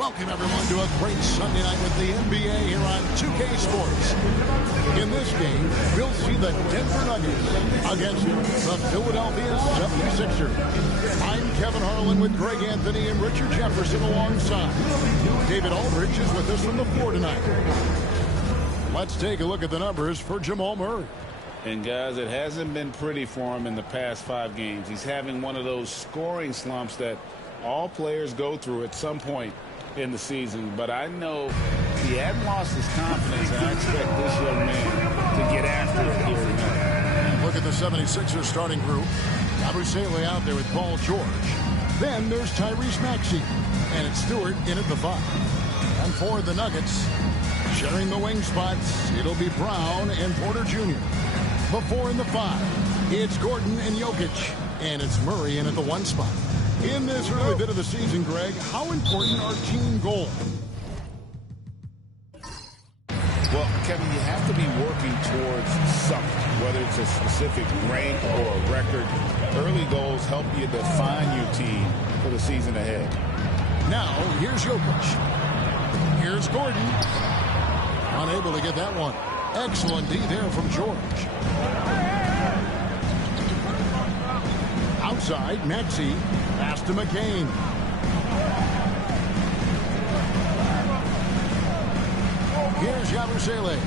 Welcome, everyone, to a great Sunday night with the NBA here on 2K Sports. In this game, we'll see the Denver Nuggets against the Philadelphia 76ers. I'm Kevin Harlan with Greg Anthony and Richard Jefferson alongside. David Aldridge is with us from the floor tonight. Let's take a look at the numbers for Jamal Murray. And, guys, it hasn't been pretty for him in the past 5 games. He's having one of those scoring slumps that all players go through at some point in the season. But I know he hadn't lost his confidence, and I expect this young man to get after it here tonight. Look at the 76ers starting group. Yabusele out there with Paul George. Then there's Tyrese Maxey. And it's Stewart in at the 5. And for the Nuggets, sharing the wing spots, it'll be Brown and Porter Jr. The 4 and the 5, it's Gordon and Jokic. And it's Murray in at the 1 spot. In this early bit of the season, Greg, how important are team goals? Well, Kevin, you have to be working towards something, whether it's a specific rank or a record. Early goals help you define your team for the season ahead. Now, here's Jokic. Here's Gordon. Unable to get that one. Excellent D there from George. Outside, Maxey. Pass to McCain. Here's Yabusele.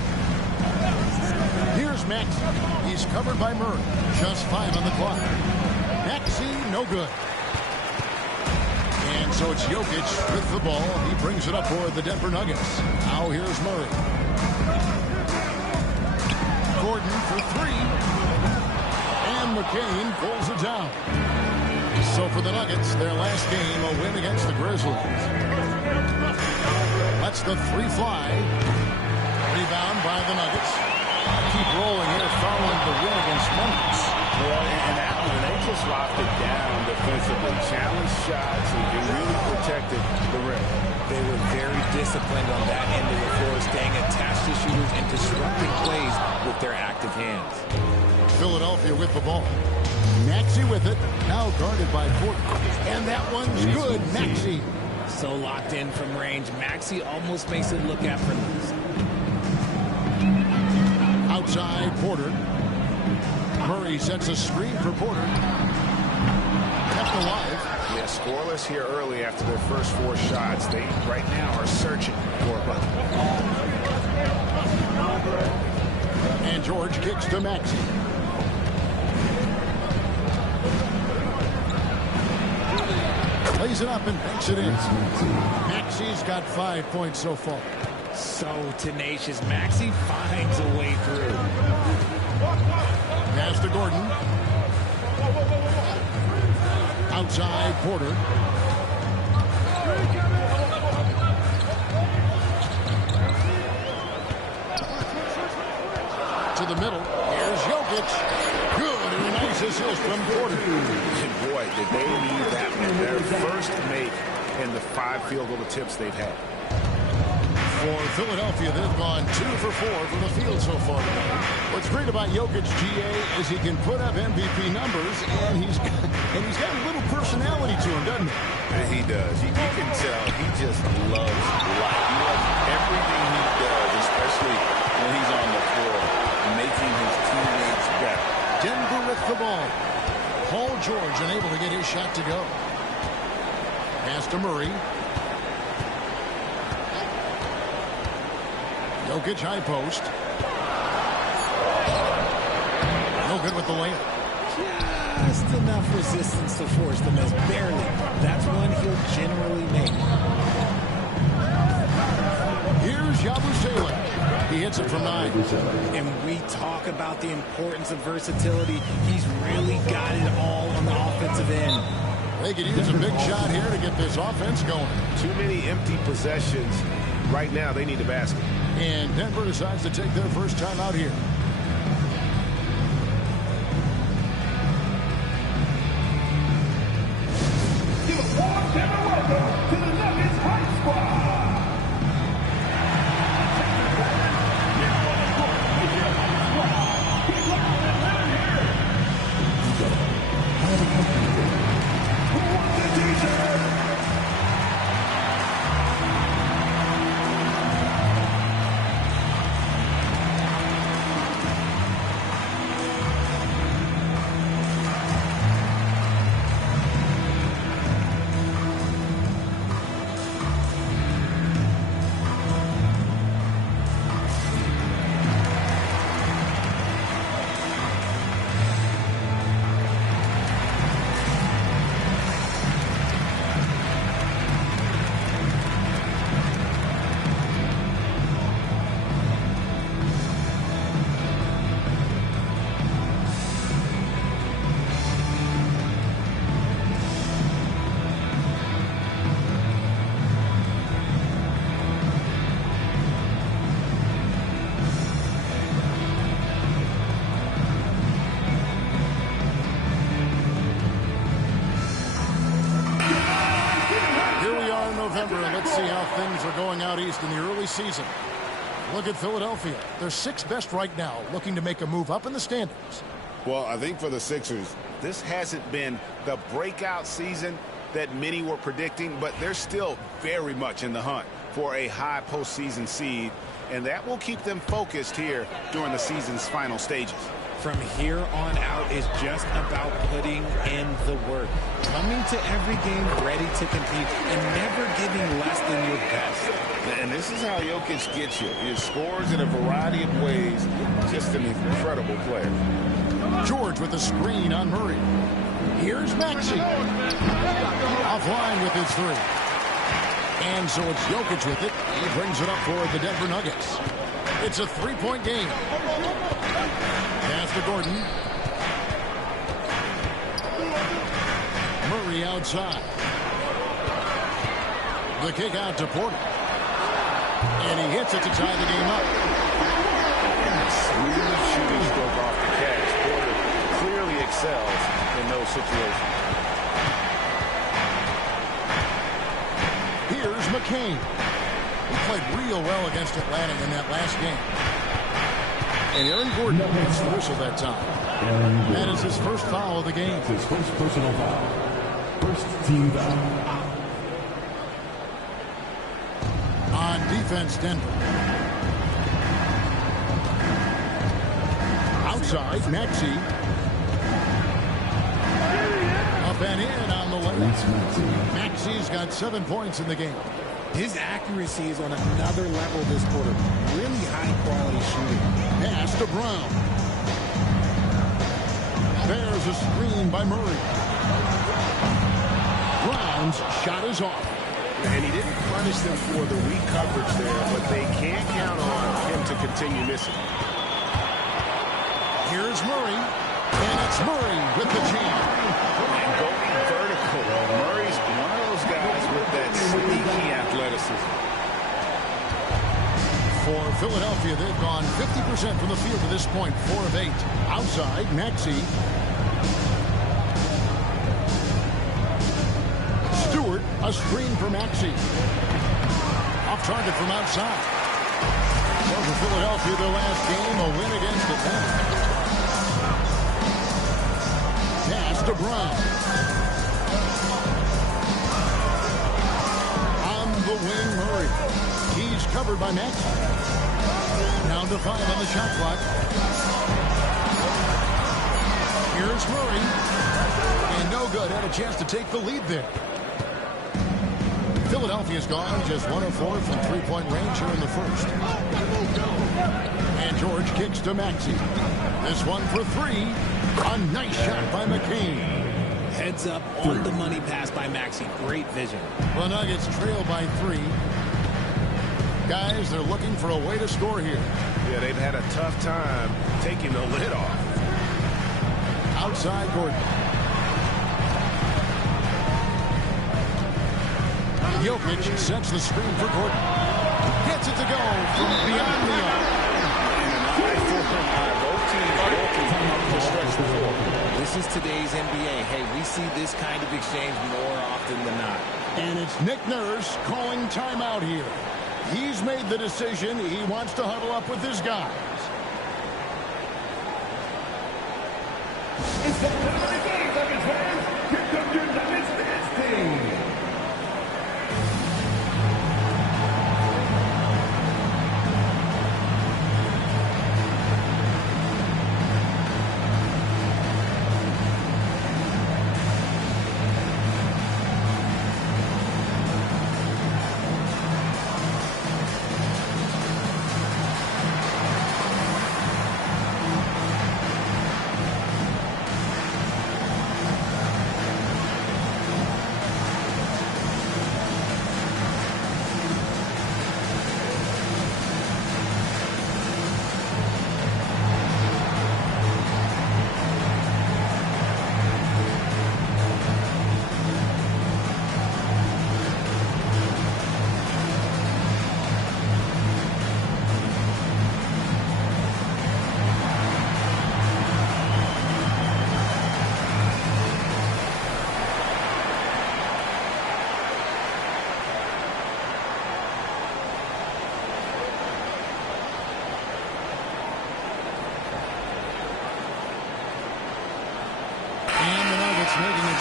Here's Maxey. He's covered by Murray. Just 5 on the clock. Maxey, no good. And so it's Jokic with the ball. He brings it up for the Denver Nuggets. Now here's Murray. Gordon for 3. And McCain pulls it down. So for the Nuggets, their last game, a win against the Grizzlies. Lets the 3 fly. Rebound by the Nuggets. Keep rolling here following the win against Memphis. Well, and that one, they just locked it down defensively. Challenged shots and they really protected the rim. They were very disciplined on that end of the floor, staying attached to shooters and disrupting plays with their active hands. Philadelphia with the ball. Maxey with it. Now guarded by Porter. And that one's good. Maxey. So locked in from range. Maxey almost makes it look effortless. Outside, Porter. Murray sets a screen for Porter. Kept alive. Yeah, scoreless here early after their first 4 shots. They right now are searching for a bucket. And George kicks to Maxey. Plays it up and banks it in. Maxey's got 5 points so far. So tenacious. Maxey finds a way through. Pass to Gordon. Outside, Porter. To the middle. Here's Jokic. Good and a nice assist from Porter. And boy, did they need that one. Their first make in the 5 field goal attempts they've had. For Philadelphia, they've gone 2 for 4 from the field so far today. What's great about Jokic, GA, is he can put up MVP numbers, and he's got a little personality to him, doesn't he? And he does. You can tell he just loves life. He loves everything he does, especially when he's on the floor, making his teammates better. Denver with the ball. Paul George unable to get his shot to go. Pass to Murray. Jokic high post. No good with the layup. Just enough resistance to force the miss. Barely. That's one he'll generally make. Here's Yabusele. He hits it from 9. And we talk about the importance of versatility. He's really got it all on the offensive end. They could use a big shot here to get this offense going. Too many empty possessions. Right now, they need a basket. And Denver decides to take their first time out here. Give a warm and welcome to the Nuggets Hype Squad. September, and let's see how things are going out east in the early season. Look at Philadelphia. They're sixth best right now, looking to make a move up in the standings. Well, I think for the Sixers, this hasn't been the breakout season that many were predicting, but they're still very much in the hunt for a high postseason seed, and that will keep them focused here during the season's final stages. From here on out is just about putting in the work. Coming to every game ready to compete and never giving less than your best. And this is how Jokic gets you. He scores in a variety of ways. Just an incredible player. George with the screen on Murray. Here's Maxey. Offline with his three. And so it's Jokic with it. He brings it up for the Denver Nuggets. It's a three-point game. Pass to Gordon. Murray outside. The kick out to Porter. And he hits it to tie the game up. Smooth shooting stroke off the catch. Porter clearly excels in those situations. Here's McCain. He played real well against Atlanta in that last game. And Aaron Gordon gets the whistle that time. That is his first foul of the game. His first personal foul. First team foul. On defense, Denver. Outside, Maxey. Up and in on the way. Maxey's got 7 points in the game. His accuracy is on another level this quarter. Really high-quality shooting. Pass to Brown. There's a screen by Murray. Brown's shot is off. And he didn't punish them for the weak coverage there, but they can't count on him to continue missing. Here's Murray. And it's Murray with the jam. And going vertical. Murray's one of those guys with that sneaky athleticism. For Philadelphia, they've gone 50% from the field to this point, 4 of 8. Outside, Maxey. Stewart, a screen for Maxey. Off target from outside. So for Philadelphia, their last game, a win against Atlanta. Pass to Brown. On the wing, Murray. He's covered by Maxey. Down to 5 on the shot clock. Here's Murray. And no good. Had a chance to take the lead there. Philadelphia's gone just 1 of 4 from three-point range here in the first. And George kicks to Maxey. This one for 3. A nice shot by McCain. Heads up on the money pass by Maxey. Great vision. The Nuggets trail by 3. Guys, they're looking for a way to score here. Yeah, they've had a tough time taking the lid off. Outside Gordon. Jokic sets the screen for Gordon. Gets it to go from beyond the arc. Both teams working to stretch the floor. This is today's NBA. Hey, we see this kind of exchange more often than not. And it's Nick Nurse calling timeout here. He's made the decision. He wants to huddle up with his guys. It's the time of the game, Nuggets fans. Here comes your Nuggets dance team.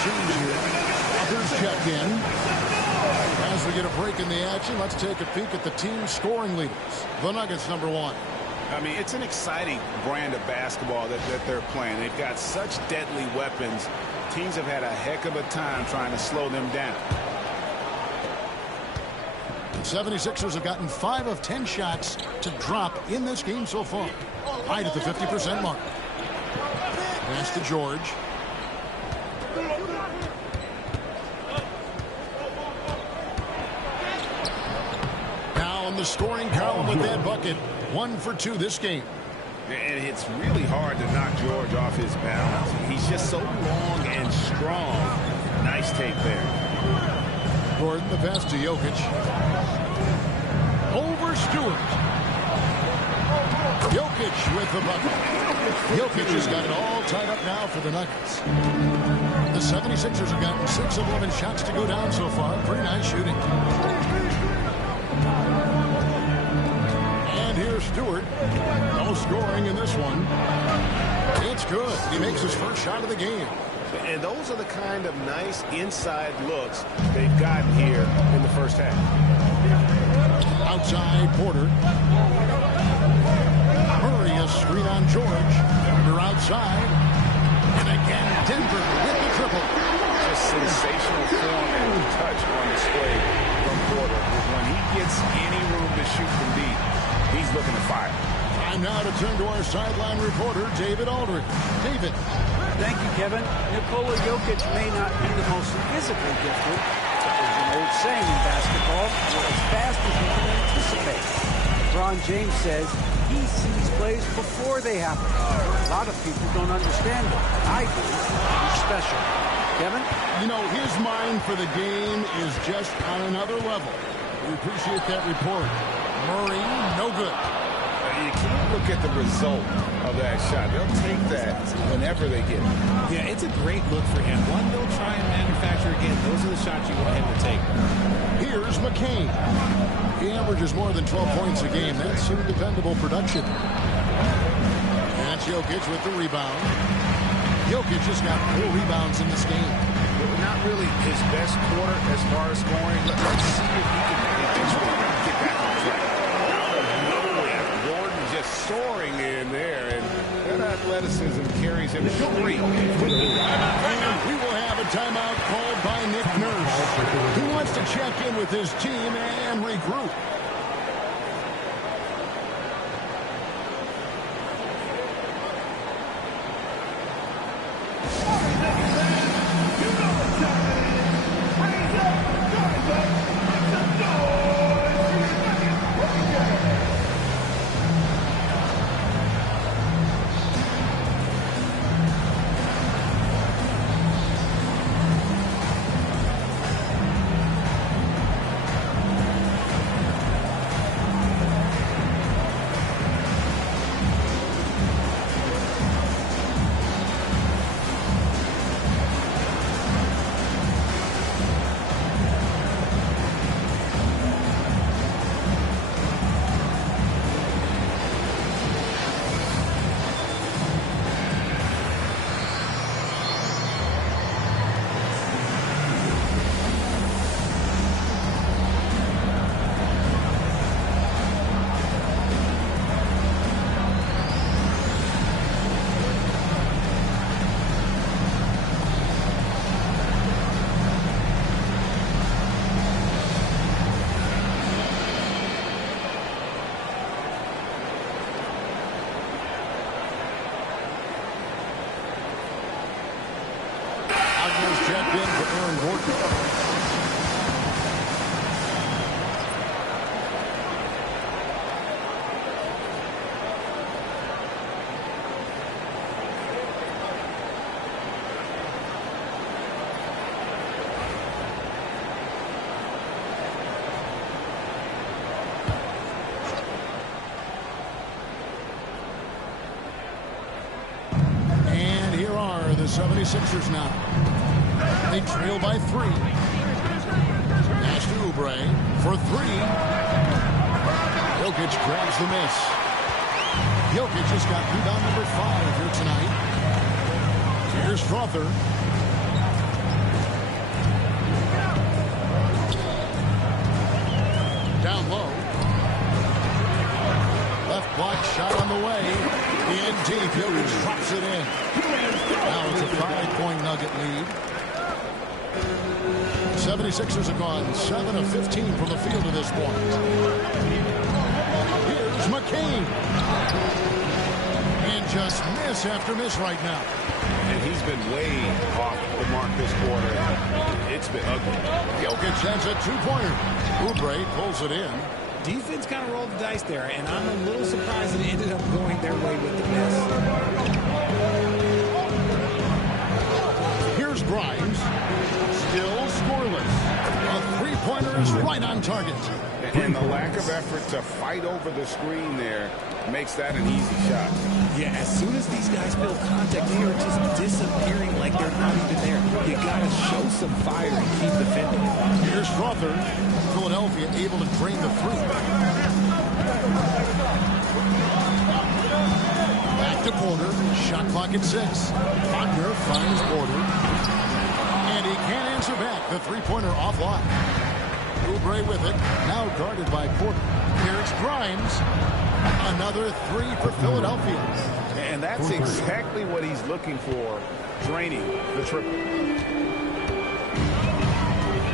change here. Others check in. As we get a break in the action, let's take a peek at the team scoring leaders. The Nuggets, number 1. I mean, it's an exciting brand of basketball that they're playing. They've got such deadly weapons. Teams have had a heck of a time trying to slow them down. The 76ers have gotten 5 of 10 shots to drop in this game so far. Right at the 50% mark. Pass to George. Now in the scoring column with that bucket. 1 for 2 this game. And it's really hard to knock George off his balance. He's just so long and strong. Nice take there. Gordon, the pass to Jokic. Over Stewart. Jokic with the bucket. Jokic has got it all tied up now for the Nuggets. The 76ers have gotten 6 of 11 shots to go down so far. Pretty nice shooting. And here's Stewart. No scoring in this one. It's good. He makes his first shot of the game. And those are the kind of nice inside looks they've gotten here in the first half. Outside Porter. Murray, a screen on George. Denver outside. And again, Denver with the triple. Just sensational form and touch on display from Porter. When he gets any room to shoot from deep, he's looking to fire. Time now to turn to our sideline reporter, David Aldridge. David. Thank you, Kevin. Nikola Jokic may not be the most physically gifted, but there's an old saying in basketball, you're as fast as you can anticipate. LeBron James says he sees plays before they happen. A lot of people don't understand it. I do. He's special. Kevin? You know, his mind for the game is just on another level. We appreciate that report. Murray, no good. You can't look at the result of that shot. They'll take that whenever they get it. Yeah, it's a great look for him. One they'll try and manufacture again. Those are the shots you want him to take. Here's McCain. He averages more than 12 points a game. That's some dependable production. That's Jokic with the rebound. Jokic has got 4 rebounds in this game. Not really his best quarter as far as scoring. Let's see if he can eventually get back on track. Soaring in there, and that athleticism carries him straight. And we will have a timeout called by Nick Nurse. He wants to check in with his team and regroup. Checked in for Aaron Gordon. And here are the 76ers now. They trail by 3. Pass to Oubre for 3. Jokic grabs the miss. Jokic just got rebound number 5 here tonight. Here's Strother. low. Left block shot on the way. In deep. Jokic drops it in. Now it's a 5-point Nugget lead. 76ers have gone 7 of 15 from the field at this point. Here's McCain. And just miss after miss right now. And he's been way off the mark this quarter. It's been ugly. Jokic has a 2-pointer. Oubre pulls it in. Defense kind of rolled the dice there, and I'm a little surprised it ended up going their way with the miss. Here's Grimes. Still scoreless. A 3-pointer is right on target. And the lack of effort to fight over the screen there makes that an easy shot. Yeah, as soon as these guys feel contact, they are just disappearing like they're not even there. You got to show some fire and keep defending. Here's Crawford. Philadelphia able to drain the 3. Back to Porter. Shot clock at 6. Wagner finds Porter. And he can't answer back. The 3-pointer offline. Oubre with it. Now guarded by Porter. Here's Grimes. Another 3 for Philadelphia. And that's exactly what he's looking for, draining the triple.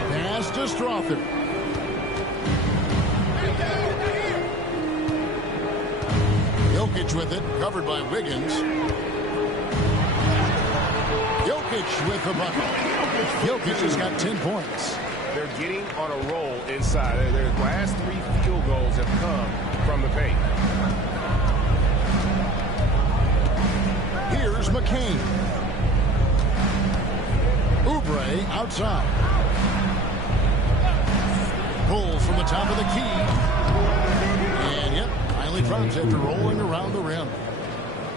Pass to Strother. Jokic with it, covered by Wiggins. Jokic with the bucket. Jokic has got 10 points. They're getting on a roll inside. Their last 3 field goals have come from the paint. Here's McCain. Oubre outside. Pulls from the top of the key. And yep, finally drops after rolling around the rim.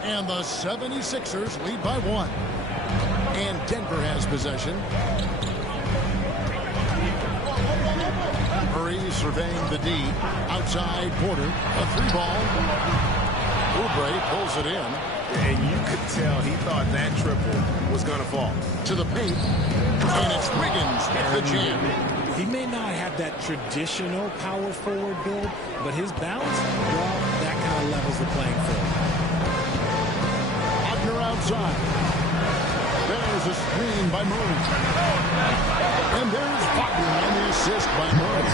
And the 76ers lead by 1. And Denver has possession. Murray surveying the D. Outside Porter. A 3-ball. Oubre pulls it in. And you could tell he thought that triple was going to fall. To the paint. And it's Wiggins with the jam. He may not have that traditional power forward build, but his bounce, well, that kind of levels the playing field. Wagner outside. There's a screen by Murray. And there's Wagner on the assist by Murray.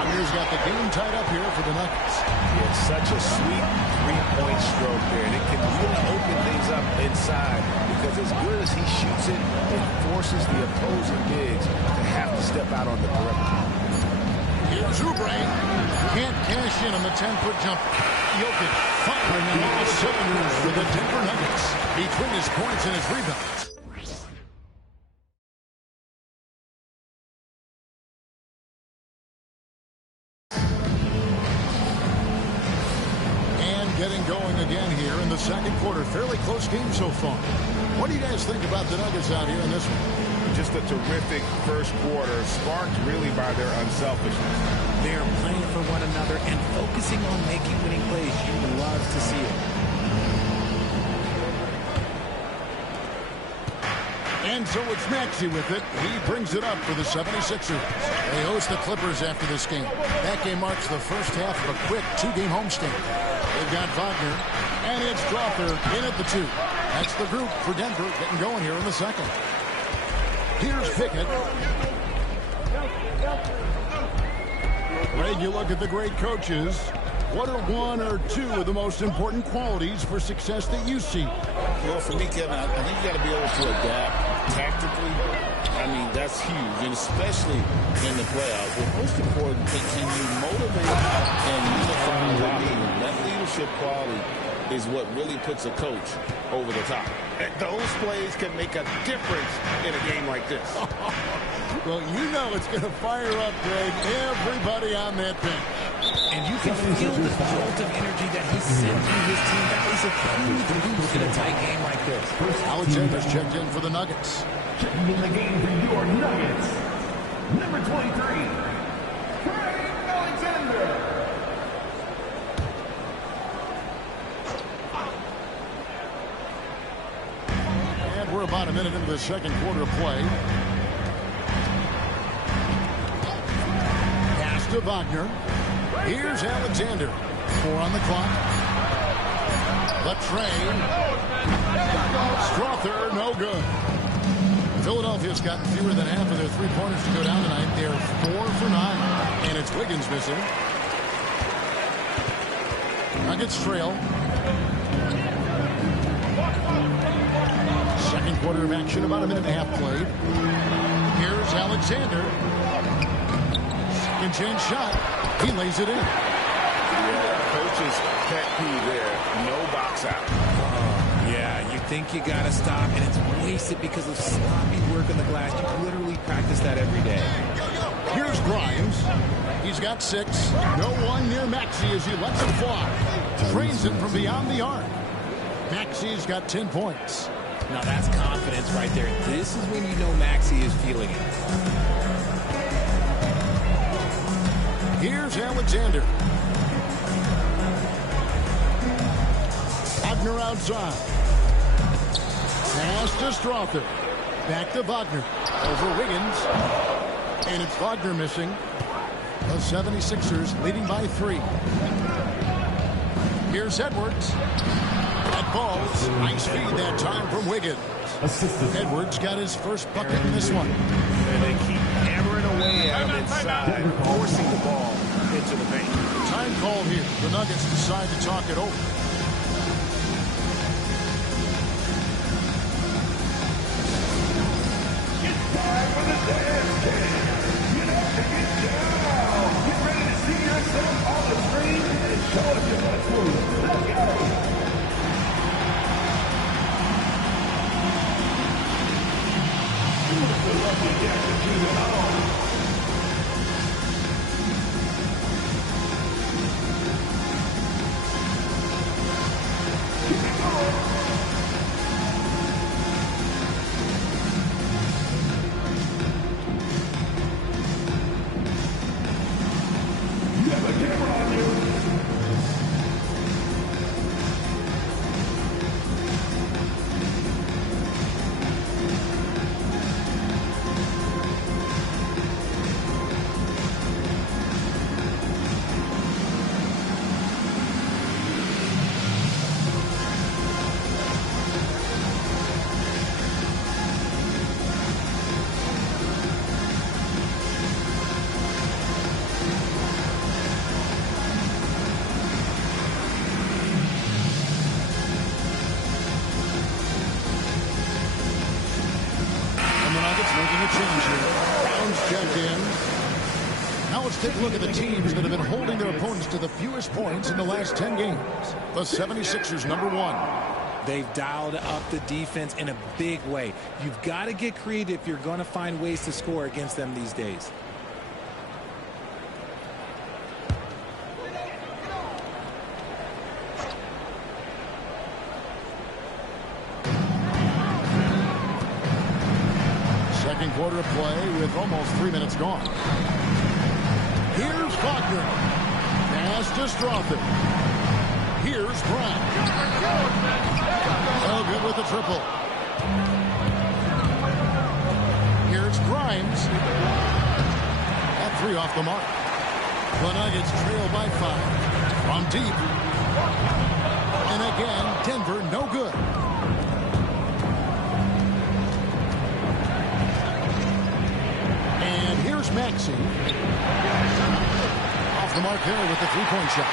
Wagner's got the game tied up here for the Nuggets. It's such a sweet 3-point stroke there, and it can really open things up inside because as good as he shoots it, it forces the opposing bigs to have to step out on the perimeter. Here's Oubre. Can't cash in on the 10-foot jumper. Jokic firing on all cylinders for the Denver Nuggets between his points and his rebounds. Getting going again here in the second quarter. Fairly close game so far. What do you guys think about the Nuggets out here in this one? Just a terrific first quarter, sparked really by their unselfishness. They are playing for one another and focusing on making winning plays. You love to see it. And so it's Maxey with it. He brings it up for the 76ers. They host the Clippers after this game. That game marks the first half of a quick 2-game homestand. They've got Wagner, and it's Crawford in at the 2. That's the group for Denver getting going here in the second. Here's Pickett. Greg, you look at the great coaches. What are 1 or 2 of the most important qualities for success that you see? Well, for me, Kevin, I think you got to be able to adapt tactically. I mean, that's huge, and especially in the playoffs. But most important, can you motivate and unify the team? That leadership quality is what really puts a coach over the top. Those plays can make a difference in a game like this. Well, you know it's going to fire up, Greg, everybody on that bench. And you can feel the jolt of energy that he's sent through his team. That is a huge boost in a tight game like this. Alexander's checked in for the Nuggets. Checking in the game for your Nuggets, number 23, Craig Alexander. And we're about a minute into the second quarter of play. Pass to Wagner. Here's Alexander. 4 on the clock. The train. Strother, no good. Philadelphia's gotten fewer than half of their three-pointers to go down tonight. They're 4 for 9. And it's Wiggins missing. Nuggets trail. Second quarter of action, about a minute and a half played. Here's Alexander. Second chance shot. He lays it in. Yeah, coach's pet peeve there. No box out. Yeah, you think you got to stop, and it's wasted because of sloppy work on the glass. You literally practice that every day. Here's Grimes. He's got 6. No one near Maxey as he lets it fly. Trains it from beyond the arc. Maxey's got 10 points. Now that's confidence right there. This is when you know Maxey is feeling it. Here's Alexander. Wagner outside. Pass to Strother. Back to Wagner. Over Wiggins. And it's Wagner missing. The 76ers leading by 3. Here's Edwards. That ball's nice feed that time from Wiggins. Edwards got his first bucket in this one. And they keep hammering away at him inside, forcing the ball into the paint. Time called here. The Nuggets decide to talk it over. It's time for the dance game. You have to get down. Get ready to see yourself on the screen and show us your best move. Let's go. We're lucky to get to do it all. You have a camera on you. Take a look at the teams that have been holding their opponents to the fewest points in the last 10 games. The 76ers, number 1. They've dialed up the defense in a big way. You've got to get creative if you're going to find ways to score against them these days. Second quarter of play with almost 3 minutes gone. Here's Wagner. Pass to Strother. Here's Brown. Oh, good with the triple. Here's Grimes. That 3 off the mark. The Nuggets trail by 5. From deep. And again, Denver no good. And here's Maxey. Off the mark there with the 3-point shot.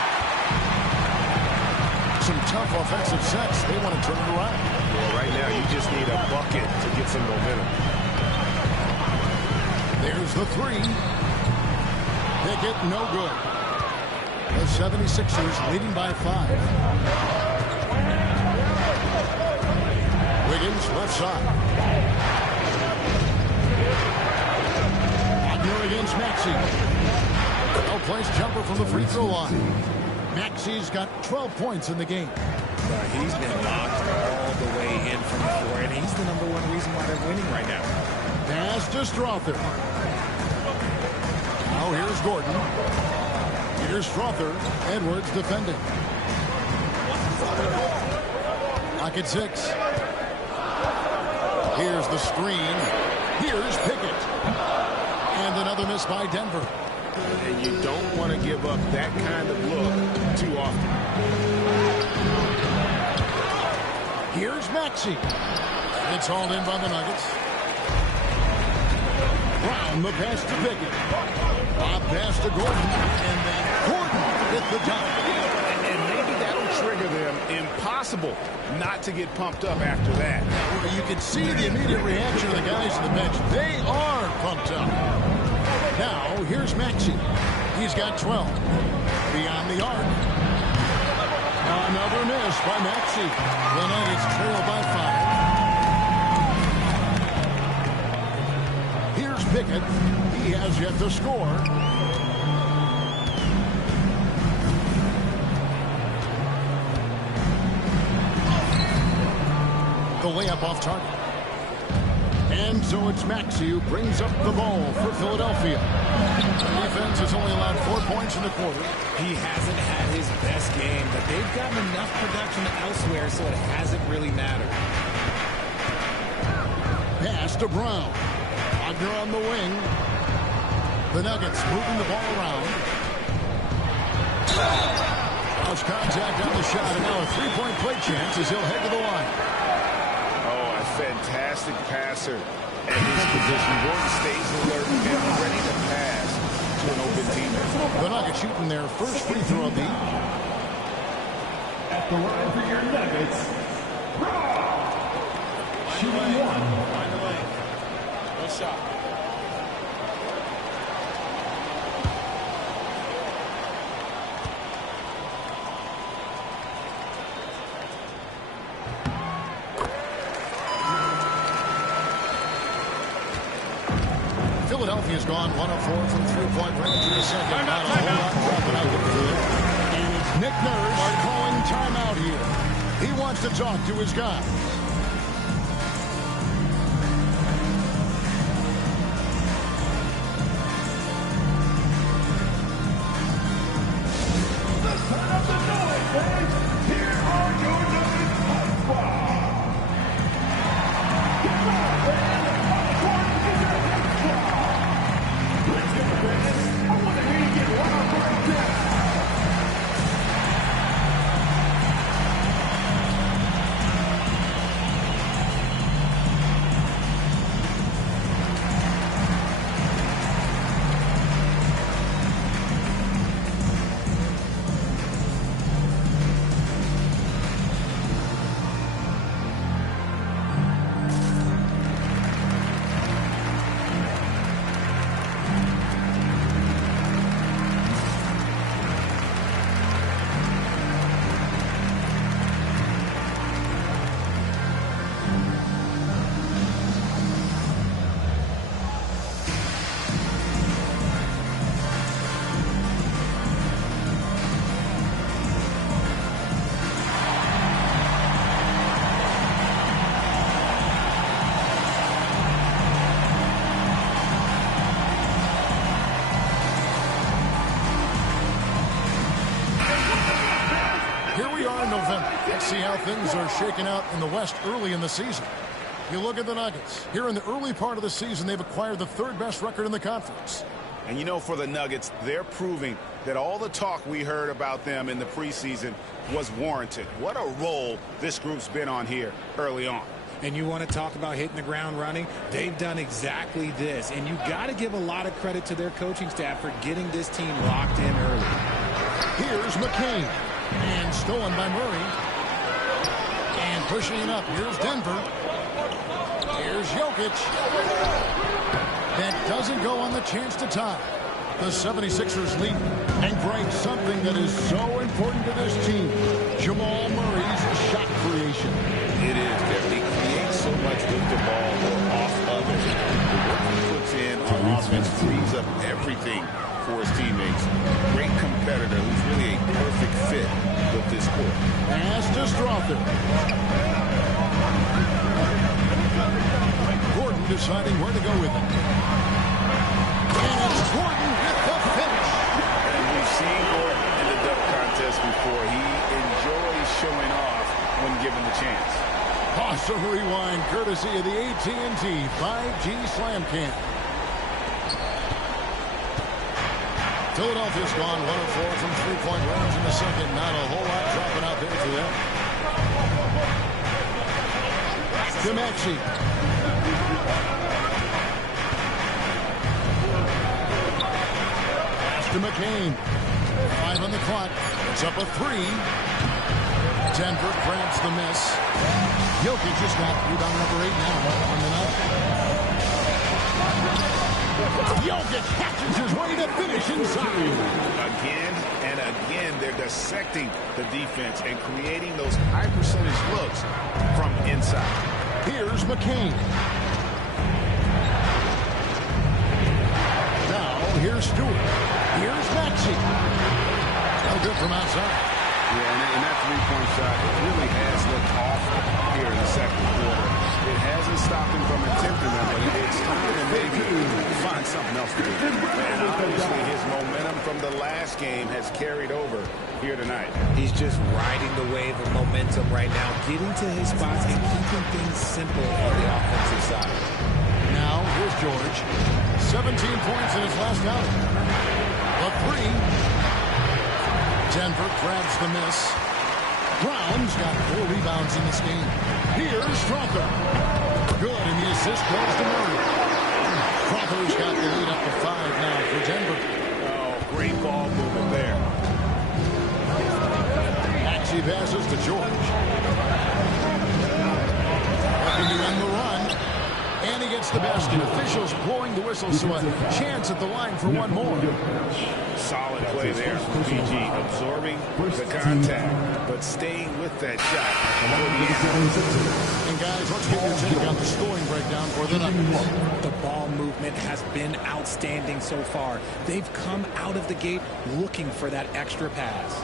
Some tough offensive sets. They want to turn it around. Well, right now, you just need a bucket to get some momentum. There's the 3. Pickett, no good. The 76ers leading by 5. Wiggins, left side. Wagner against Maxey. Well-placed jumper from the free throw line. Maxey's got 12 points in the game. He's been locked all the way in from the floor, and he's the #1 reason why they're winning right now. Pass to Strother. Now here's Gordon. Here's Strother. Edwards defending. Pocket 6. Here's the screen. Here's Pickett. And another miss by Denver. And you don't want to give up that kind of look too often. Here's Maxey. It's hauled in by the Nuggets. Brown, the pass to Pickett. Bob pass to Gordon. And then Gordon with the dunk. And maybe that'll trigger them. Impossible not to get pumped up after that. You can see the immediate reaction of the guys on the bench. They are pumped up. Now, here's Maxey. He's got 12. Beyond the arc. Another miss by Maxey. The Nuggets trail by 5. Here's Pickett. He has yet to score. The layup off target. And so it's Maxey who brings up the ball for Philadelphia. The defense has only allowed 4 points in the quarter. He hasn't had his best game, but they've gotten enough production elsewhere, so it hasn't really mattered. Pass to Brown. Wagner on the wing. The Nuggets moving the ball around. Lost contact on the shot, and now a three-point play chance as he'll head to the line. Fantastic passer at his position. Gordon stays alert and ready to pass to an open teammate. The Nuggets shooting their first free throw of the evening. At the line for your Nuggets, shooting one. Line away. No shot. Philadelphia's gone 1 of 4 from three-point range in the second. Not a whole lot dropping out there for it. And it's Nick Nurse calling timeout here. He wants to talk to his guy. Let's turn up the noise, fans. Here are your Nuggets Hot Squad. Come on, fans. Let's go, fans. I want to hear you get wild right now. See how things are shaking out in the West early in the season. You look at the Nuggets. Here in the early part of the season, they've acquired the third best record in the conference. And you know, for the Nuggets, they're proving that all the talk we heard about them in the preseason was warranted. What a role this group's been on here early on. And you want to talk about hitting the ground running? They've done exactly this. And you got to give a lot of credit to their coaching staff for getting this team locked in early. Here's McCain. And stolen by Murray. And pushing it up. Here's Denver. Here's Jokic. That doesn't go on the chance to tie. The 76ers lead. And Greg, something that is so important to this team, Jamal Murray's shot creation. It is, Kevin. He creates so much with the ball or off of it. The work he puts in on offense frees up everything for his teammates. Great competitor who's really a perfect fit with this court. Pass to Strother. Gordon deciding where to go with it. And it's Gordon with the finish. And we've seen Gordon in the dunk contest before. He enjoys showing off when given the chance. Awesome rewind courtesy of the AT&T 5G Slam Cam. Philadelphia's gone 1 of 4 from three-point range in the second. Not a whole lot dropping out there for them. Demaxi. Pass to McCain. 5 on the clock. It's up a 3. Denver grabs the miss. Jokic just got rebound number 8 now on the night. Jokic catches his way to finish inside. Again and again, they're dissecting the defense and creating those high percentage looks from inside. Here's McCain. Now, here's Stewart. Here's Maxey. No good from outside. Yeah, and that three-point shot really has looked awful here in the second quarter. It hasn't stopped him from attempting them, but it's time to maybe find something else to do. And obviously his momentum from the last game has carried over here tonight. He's just riding the wave of momentum right now, getting to his spots and keeping things simple on the offensive side. Now, here's George. 17 points in his last outing. A 3. Denver grabs the miss. Brown's got 4 rebounds in this game. Here's Strother. Good, and the assist goes to Murray. Strother's got the lead up to 5 now for Denver. Oh, great ball movement there. Maxey passes to George. Looking to end the run. And he gets the basket. Officials blowing the whistle, so a chance at the line for one more. Solid play there. PG absorbing the contact, but staying with that shot. And guys, let's get your take on the scoring breakdown for the Nuggets. The ball movement has been outstanding so far. They've come out of the gate looking for that extra pass.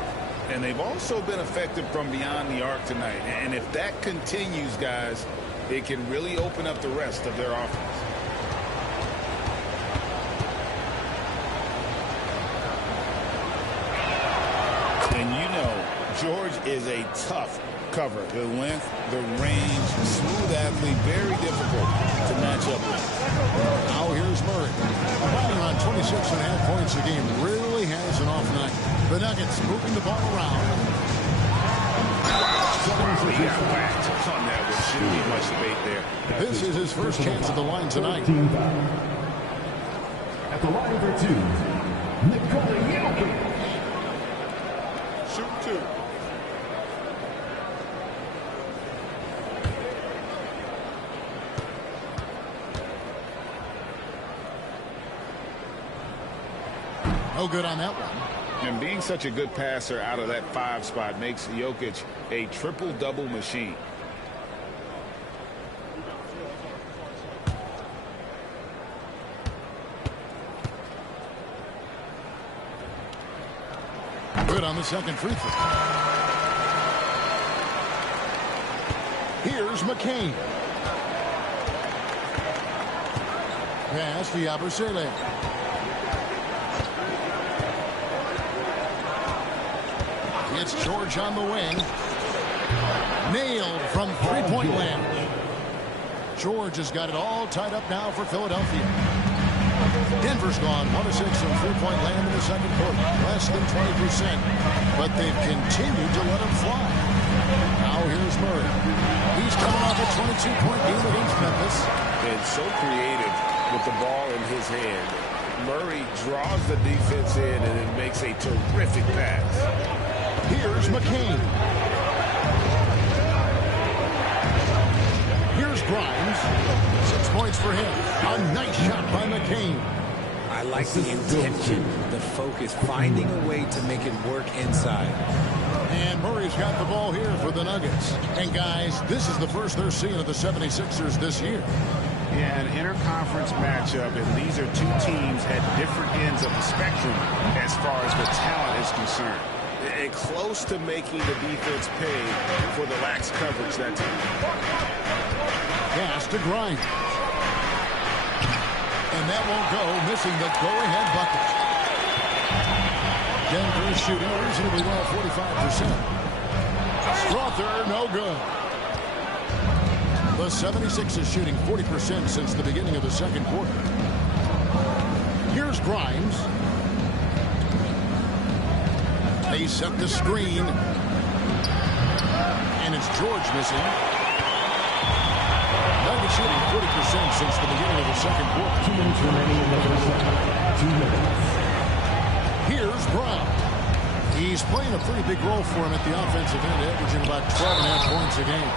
And they've also been effective from beyond the arc tonight. And if that continues, guys, it can really open up the rest of their offense. And you know, George is a tough cover. The length, the range, smooth athlete, very difficult to match up with. Now here's Murray. Running on 26.5 points a game. Really has an off night. The Nuggets moving the ball around. He got whacked on that one. Shouldn't be much debate there. This is his first chance at the line tonight. At the line for 2, Nikola Jokic. Shoot 2. No good on that one. And being such a good passer out of that 5 spot makes Jokic a triple-double machine. Good on the second free throw. Here's McCain. Pass to Yabusele. It's George on the wing. Nailed from three-point land. George has got it all tied up now for Philadelphia. Denver's gone 1 of 6 from three-point land in the second quarter. Less than 20%. But they've continued to let him fly. Now here's Murray. He's coming off a 22-point game against Memphis. And so creative with the ball in his hand. Murray draws the defense in and then makes a terrific pass. Here's McCain. Here's Grimes. 6 points for him. A nice shot by McCain. I like the intention, the focus, finding a way to make it work inside. And Murray's got the ball here for the Nuggets. And guys, this is the first they're seeing of the 76ers this year. Yeah, an interconference matchup, and these are two teams at different ends of the spectrum as far as the talent is concerned. And close to making the defense pay for the lax coverage that time. Pass to Grimes. And that won't go, missing the go-ahead bucket. Denver is shooting reasonably well, 45%. Strother, no good. The 76ers shooting 40% since the beginning of the second quarter. Here's Grimes. He set the screen. And it's George missing. Nuggets shooting 40% since the beginning of the second quarter. 2 minutes remaining in the first half. 2 minutes. Here's Brown. He's playing a pretty big role for him at the offensive end, averaging about 12.5 points a game.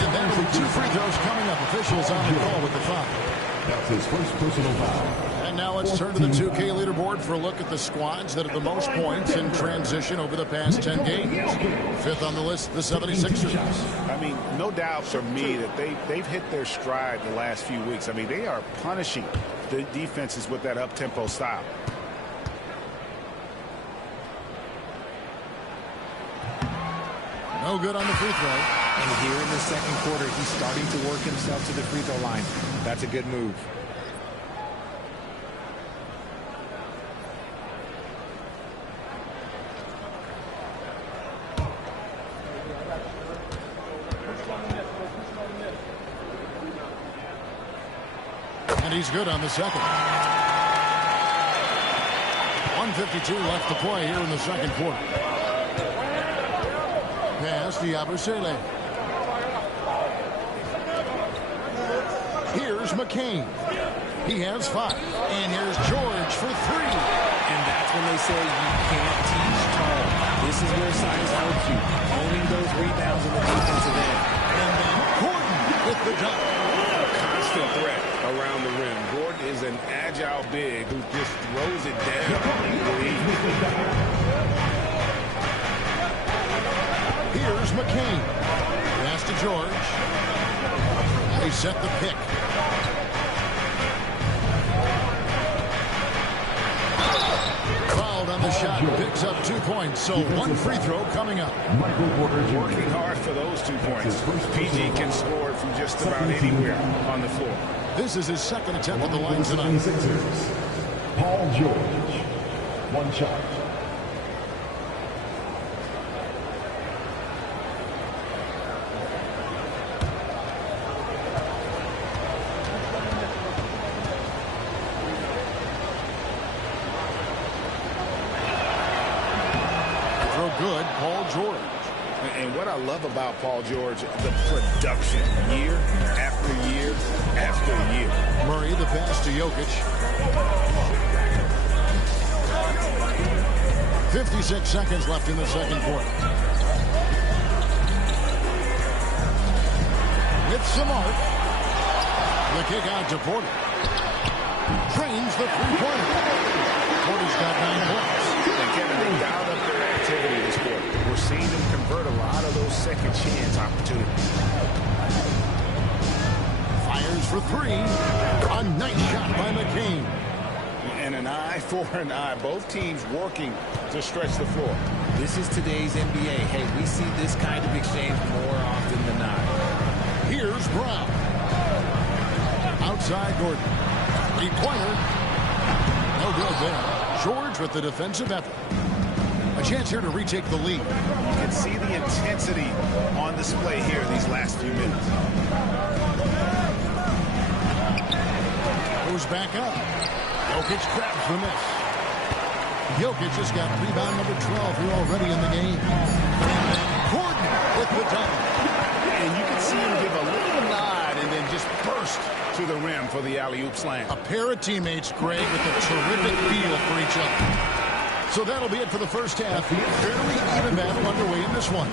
And then with 2 free throws coming up, officials on the call with the foul. That's his first personal foul. And now let's turn to the 2K leaderboard for a look at the squads that have the most points in transition over the past 10 games. Fifth on the list, the 76ers. I mean, no doubt for me that they've hit their stride the last few weeks. I mean, they are punishing the defenses with that up-tempo style. No good on the free throw. And here in the second quarter, he's starting to work himself to the free throw line. That's a good move. And he's good on the second. 1:52 left to play here in the second quarter. Pass to Yabusele. Here's McCain. He has 5. And here's George for 3. And that's when they say you can't teach tall. This is where size helps you. Owning those rebounds in the defensive end. And then Gordon with the dunk. Constant threat around the rim. Gordon is an agile big who just throws it down. Here's McCain. Pass to George. They set the pick. Fouled on the shot. Picks up 2 points. So 1 free throw coming up. Working hard for those 2 points. PG can score it from just about anywhere on the floor. This is his second attempt at the line tonight. Paul George. 1 shot. Good, Paul George. And what I love about Paul George, the production, year after year after year. Murray, the pass to Jokic. 56 seconds left in the second quarter. With some art. The kick out to Porter. Trains the three-pointer. Porter's got 9 points. And Kevin, they dialed up their activity this quarter. We're seeing them convert a lot of those second chance opportunities. Fires for 3. A nice shot by McCain. And an eye for an eye. Both teams working to stretch the floor. This is today's NBA. Hey, we see this kind of exchange more often than not. Here's Brown. Outside Gordon. 3-pointer. No good there. George with the defensive effort. A chance here to retake the lead. You can see the intensity on display here these last few minutes. Goes back up. Jokic grabs the miss. Jokic has got rebound number 12 here already in the game. And then Gordon with the dunk. And you can see him give a little nod and then just burst to the rim for the alley-oop slam. A pair of teammates, Greg, with a terrific feel for each other. So that'll be it for the first half. Fairly even battle underway in this one.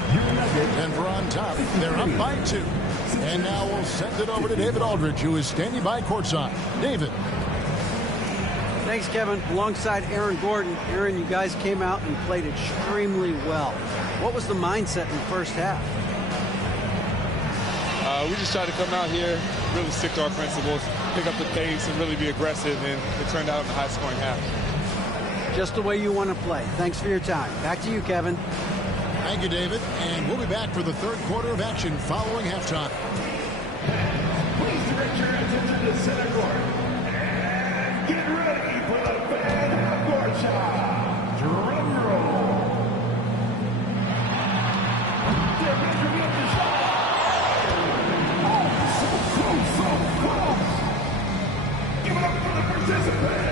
Denver on top. They're up by 2. And now we'll send it over to David Aldridge, who is standing by courtside. David. Thanks, Kevin. Alongside Aaron Gordon. Aaron, you guys came out and played extremely well. What was the mindset in the first half? We just tried to come out here, really stick to our principles, pick up the pace, and really be aggressive, and it turned out in a high-scoring half. Just the way you want to play. Thanks for your time. Back to you, Kevin. Thank you, David. And we'll be back for the third quarter of action following halftime. Please direct your attention to center court. And get ready for the fan half-court shot. Drum roll. They're measuring up the shot. Give it up for the participant.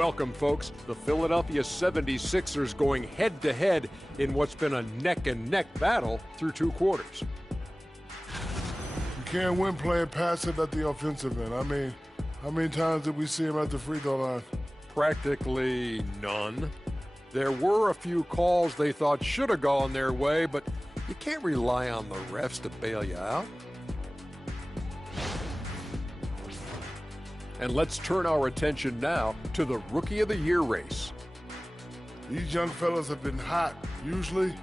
Welcome, folks. The Philadelphia 76ers going head-to-head in what's been a neck-and-neck battle through 2 quarters. You can't win playing passive at the offensive end. I mean, how many times did we see him at the free throw line? Practically none. There were a few calls they thought should have gone their way, but you can't rely on the refs to bail you out. And let's turn our attention now to the Rookie of the Year race. These young fellas have been hot. Usually,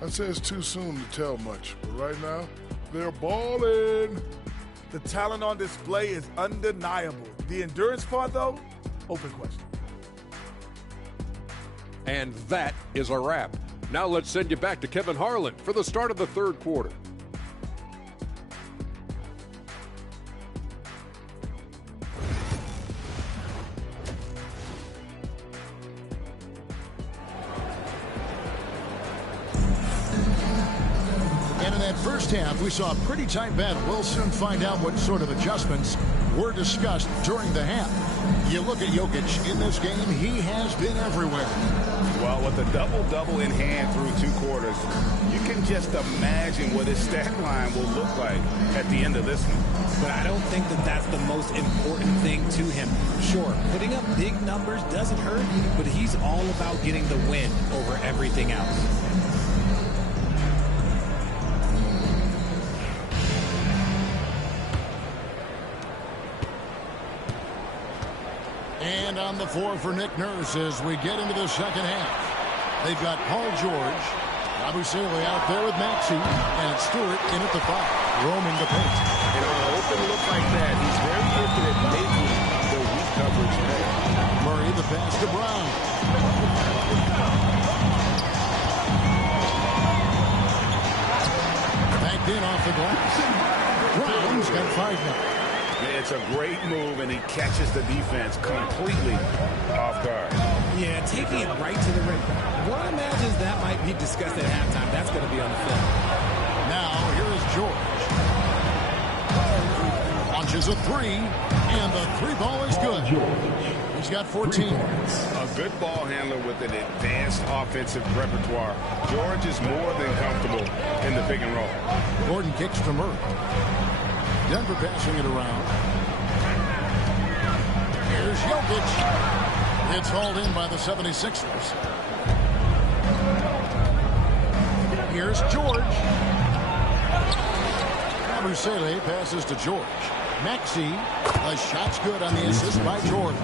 I'd say it's too soon to tell much, but right now, they're balling. The talent on display is undeniable. The endurance part, though, open question. And that is a wrap. Now let's send you back to Kevin Harlan for the start of the 3rd quarter. And in that first half, we saw a pretty tight battle. We'll soon find out what sort of adjustments were discussed during the half. You look at Jokic in this game, he has been everywhere. Well, with a double-double in hand through 2 quarters, you can just imagine what his stat line will look like at the end of this one. But I don't think that that's the most important thing to him. Sure, putting up big numbers doesn't hurt, but he's all about getting the win over everything else. And on the floor for Nick Nurse as we get into the second half. They've got Paul George, Abusele out there with Maxey, and it's Stewart in at the 5, roaming the paint. And on an open look like that, he's very gifted at making the weak coverage pay. Murray the pass to Brown. Backed in off the glass. Brown's got 5 now. It's a great move, and he catches the defense completely off guard. Yeah, taking it right to the rim. One imagines that might be discussed at halftime. That's going to be on the film. Now, here is George. Launches a 3, and the 3 ball is good. He's got 14. A good ball handler with an advanced offensive repertoire. George is more than comfortable in the pick and roll. Gordon kicks to Murray. Denver passing it around. Here's Jokic. It's hauled in by the 76ers. Here's George. Abusele passes to George. Maxey, the shot's good on the assist by Jordan.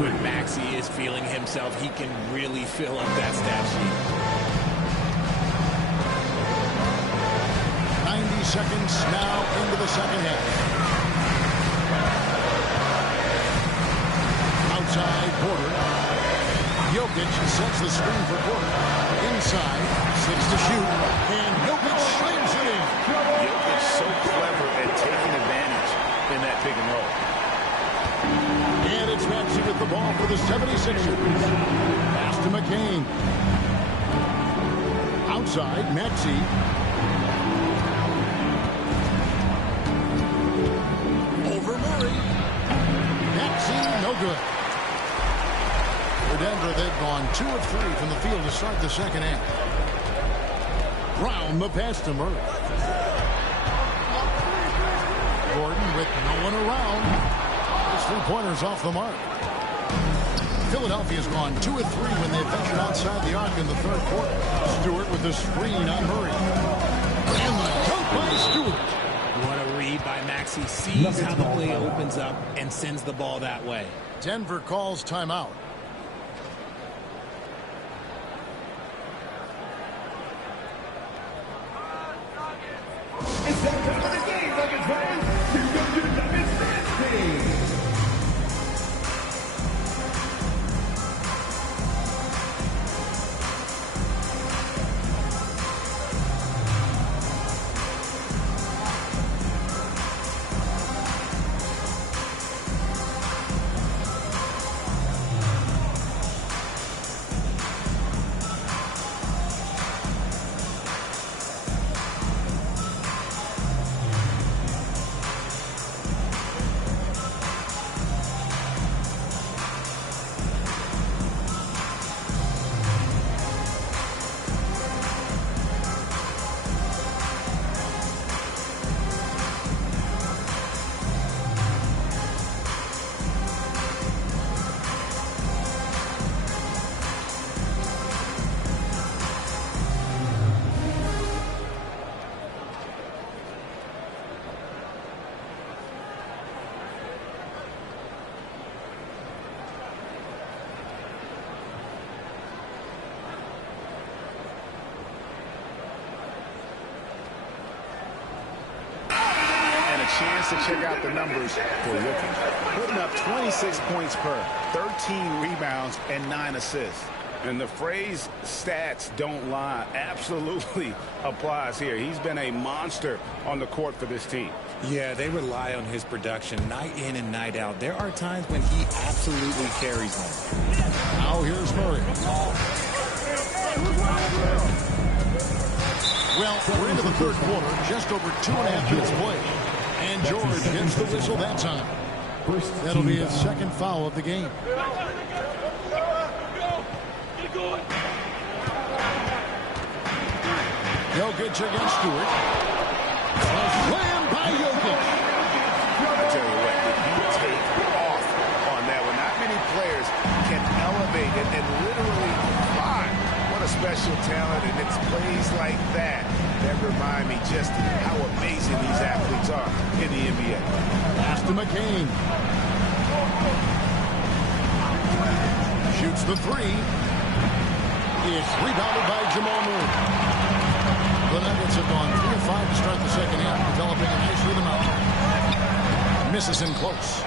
When Maxey is feeling himself, he can really fill up that stat sheet. 90 seconds now into the second half. Outside Porter. Jokic sets the screen for Porter. Inside, 6 to shoot, and Jokic slams it in. Jokic so clever at taking advantage in that pick and roll. And it's Maxey with the ball for the 76ers. Pass to McCain. Outside, Maxey. Over Murray. Maxey, no good. For Denver, they've gone 2 of 3 from the field to start the second half. Brown, the pass to Murray. Gordon with no one around. His 3-pointers off the mark. Philadelphia's gone 2 of 3 when they ventured outside the arc in the 3rd quarter. Stewart with the screen on Murray. And the dunk by Stewart. What a read by Maxey. Sees how the play opens up and sends the ball that way. Denver calls timeout. It's that time of the game, Nuggets fans. Here comes your Nuggets dance team. chance to check out the numbers for Jokic. Putting up 26 points per, 13 rebounds, and 9 assists. And the phrase stats don't lie absolutely applies here. He's been a monster on the court for this team. Yeah, they rely on his production night in and night out. There are times when he absolutely carries them. Now here's Murray. Well, we're into the third quarter, just over 2.5 minutes played. And George gets the whistle that time. That'll be his second foul of the game. Jokic against Stewart. Slam by Jokic. I tell you what, if you take off on that one, not many players can elevate it and literally fly. What a special talent, and it's plays like that that remind me just how amazing these athletes are in the NBA. Pass to McCain. Shoots the three. It's rebounded by Jamal Murray. The Nuggets have gone 3 of 5 to start the second half, developing a nice rhythm out there. Misses in close.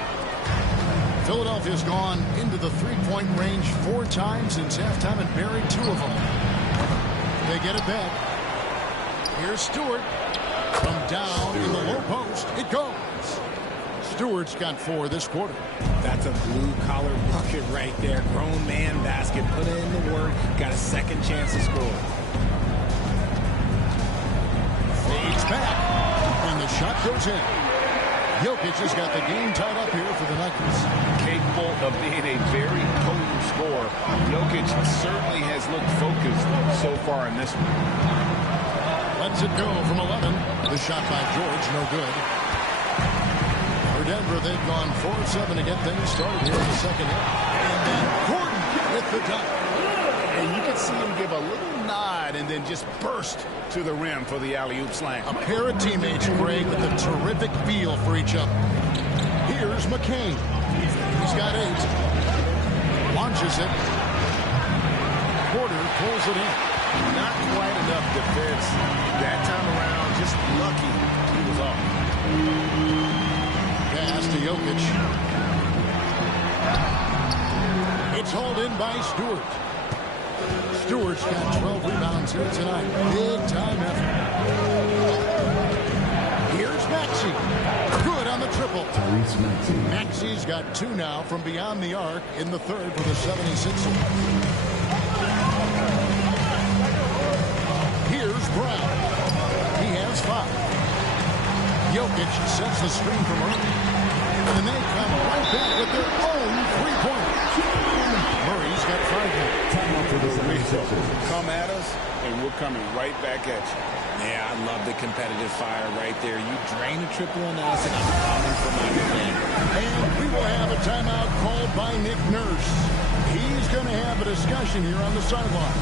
Philadelphia's gone into the three-point range 4 times since halftime and buried 2 of them. They get it back. Here's Stewart. From down in the low post, it goes. Stewart's got 4 this quarter. That's a blue-collar bucket right there. Grown man basket. Put in the work. Got a second chance to score. Fades back, and the shot goes in. Jokic has got the game tied up here for the Nuggets. Capable of being a very potent scorer. Jokic certainly has looked focused so far in this one. Lets it go from 11. The shot by George, no good. For Denver, they've gone 4 of 7 to get things started here in the second half. And then Gordon with the dunk. And you can see him give a little nod and then just burst to the rim for the alley-oop slam. A pair of teammates, Craig, with a terrific feel for each other. Here's McCain. He's got 8. Launches it. Porter pulls it in. Not quite enough defense that time around. Just lucky he was off. Pass to Jokic. It's hauled in by Stewart. Stewart's got 12 rebounds here tonight. Big time effort. Here's Maxey. Good on the triple. Maxey's got 2 now from beyond the arc in the third for the 76ers. Here's Brown. He has 5. Jokic sets the screen from early. And they come right back with their own 3-pointers. Murray's got 5 more. Come at us, and we're coming right back at you. Yeah, I love the competitive fire right there. You drain a triple on us, and I'm calling for my revenge. And we will have a timeout called by Nick Nurse. He's going to have a discussion here on the sideline.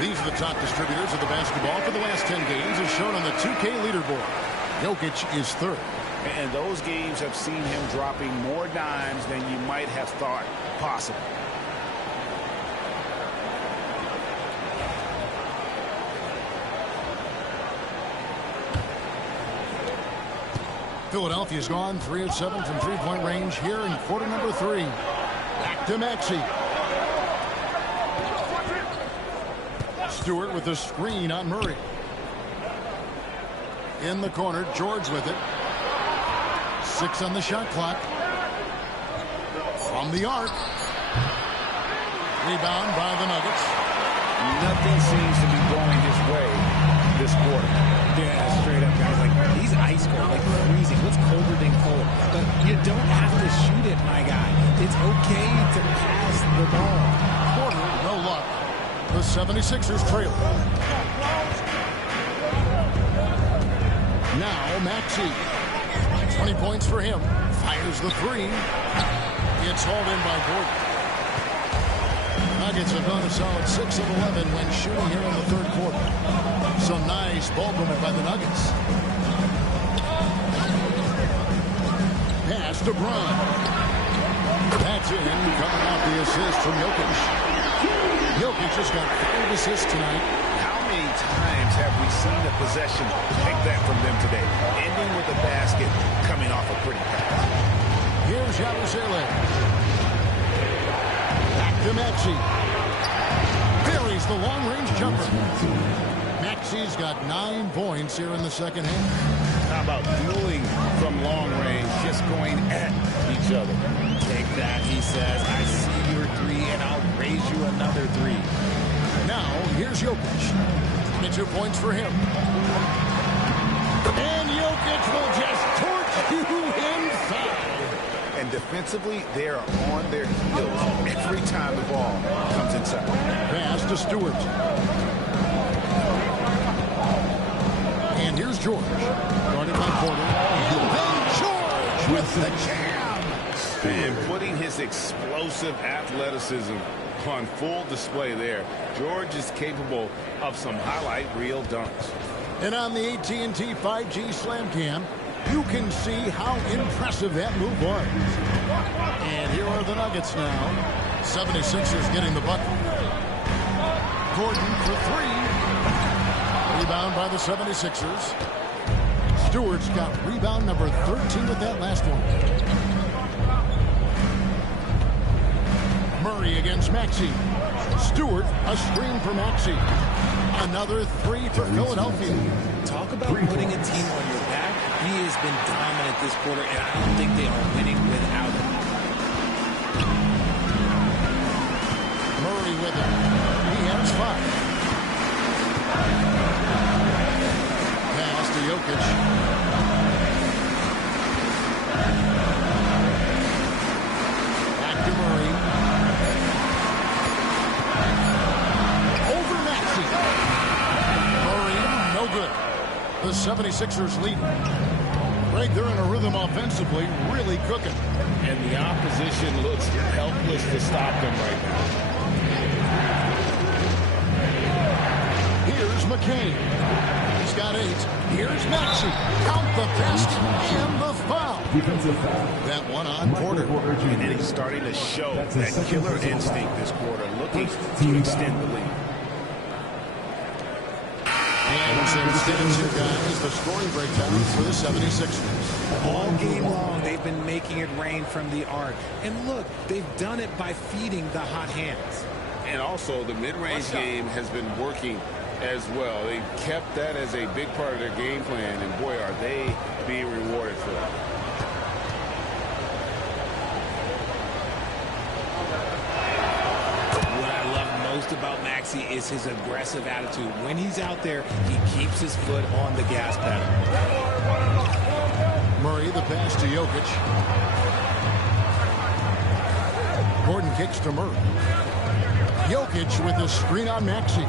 These are the top distributors of the basketball for the last 10 games as shown on the 2K leaderboard. Jokic is 3rd. And those games have seen him dropping more dimes than you might have thought possible. Philadelphia's gone 3 of 7 from 3-point range here in quarter number 3. Back to Maxey. Stewart with the screen on Murray. In the corner, George with it. 6 on the shot clock. From the arc. Rebound by the Nuggets. Nothing seems to be going his way this quarter. Yeah, straight up, guys. Like, he's ice cold, like freezing. What's colder than cold? But you don't have to shoot it, my guy. It's okay to pass the ball. Porter, no luck. The 76ers trail. Now, Maxey. 20 points for him. Fires the 3. It's hauled in by Gordon. Nuggets have gone a solid 6 of 11 when shooting here in the third quarter. So nice ball movement by the Nuggets. Pass to Bron. That's in, coming off the assist from Jokic. Jokic just got 5 assists tonight. How many times have we seen a possession like that from them today? Ending with a basket, coming off a pretty pass. Here's Yabusele. Back to Maxey. Buries the long-range jumper. Maxey's got 9 points here in the second half. How about dueling from long range, just going at each other? Take that, he says. I see your 3, and I'll raise you another 3. Now, here's Jokic. 22 points for him. And Jokic will just torch you inside. And defensively, they are on their heels every time the ball comes inside. Pass to Stewart. And here's George. Guarded by Porter. And then George with the jam. And putting his explosive athleticism on full display there. George is capable of some highlight reel dunks. And on the AT&T 5G Slam Cam, you can see how impressive that move was. And here are the Nuggets now. 76ers getting the bucket. Gordon for 3. Rebound by the 76ers. Stewart's got rebound number 13 with that last one. Murray against Maxey. Stewart, a screen for Maxey. Another 3 for Philadelphia. Talk about putting a team on your back. He has been dominant this quarter, and I don't think they are winning without him. Murray with it. He has 5. Pass to Jokic. Back to Murray. Over Maxey. Murray, no good. The 76ers lead. Greg, they're in a rhythm offensively, really cooking. And the opposition looks helpless to stop them right now. Here's McCain. He's got 8. Here's Maxey. Count the basket and the foul. That one on Porter. And then he's starting to show that killer instinct this quarter, looking to extend the lead. And since here, guys, the scoring breakdown for the 76ers. All game long, they've been making it rain from the arc. And look, they've done it by feeding the hot hands. And also, the mid-range game has been working as well. They kept that as a big part of their game plan, and boy, are they being rewarded for that. What I love most about Maxey is his aggressive attitude. When he's out there, he keeps his foot on the gas pedal. Murray, the pass to Jokic. Gordon kicks to Murray. Jokic with the screen on Maxey.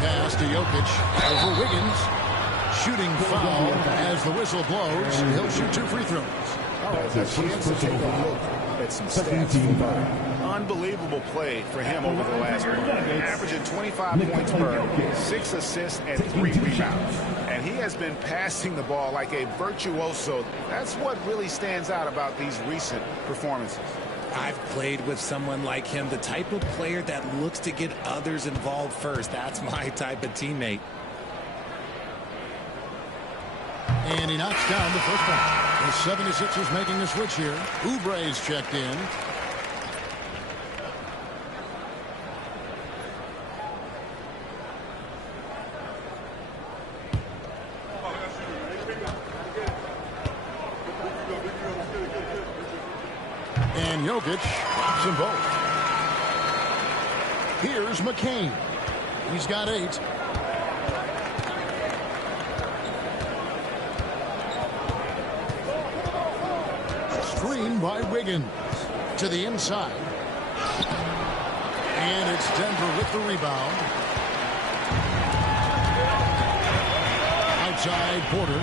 Pass to Jokic over Wiggins. Shooting foul as the whistle blows. He'll shoot 2 free throws. All right, a chance to take a look at some stats. Unbelievable play for him over the last month. Averaging 25 points per game, 6 assists, and 3 rebounds. And he has been passing the ball like a virtuoso. That's what really stands out about these recent performances. I've played with someone like him, the type of player that looks to get others involved first. That's my type of teammate. And he knocks down the first one. The 76ers making the switch here. Oubre's checked in. And Jokic drops them both. Here's McCain. He's got 8. Screen by Wiggins to the inside. And it's Denver with the rebound. Outside Porter.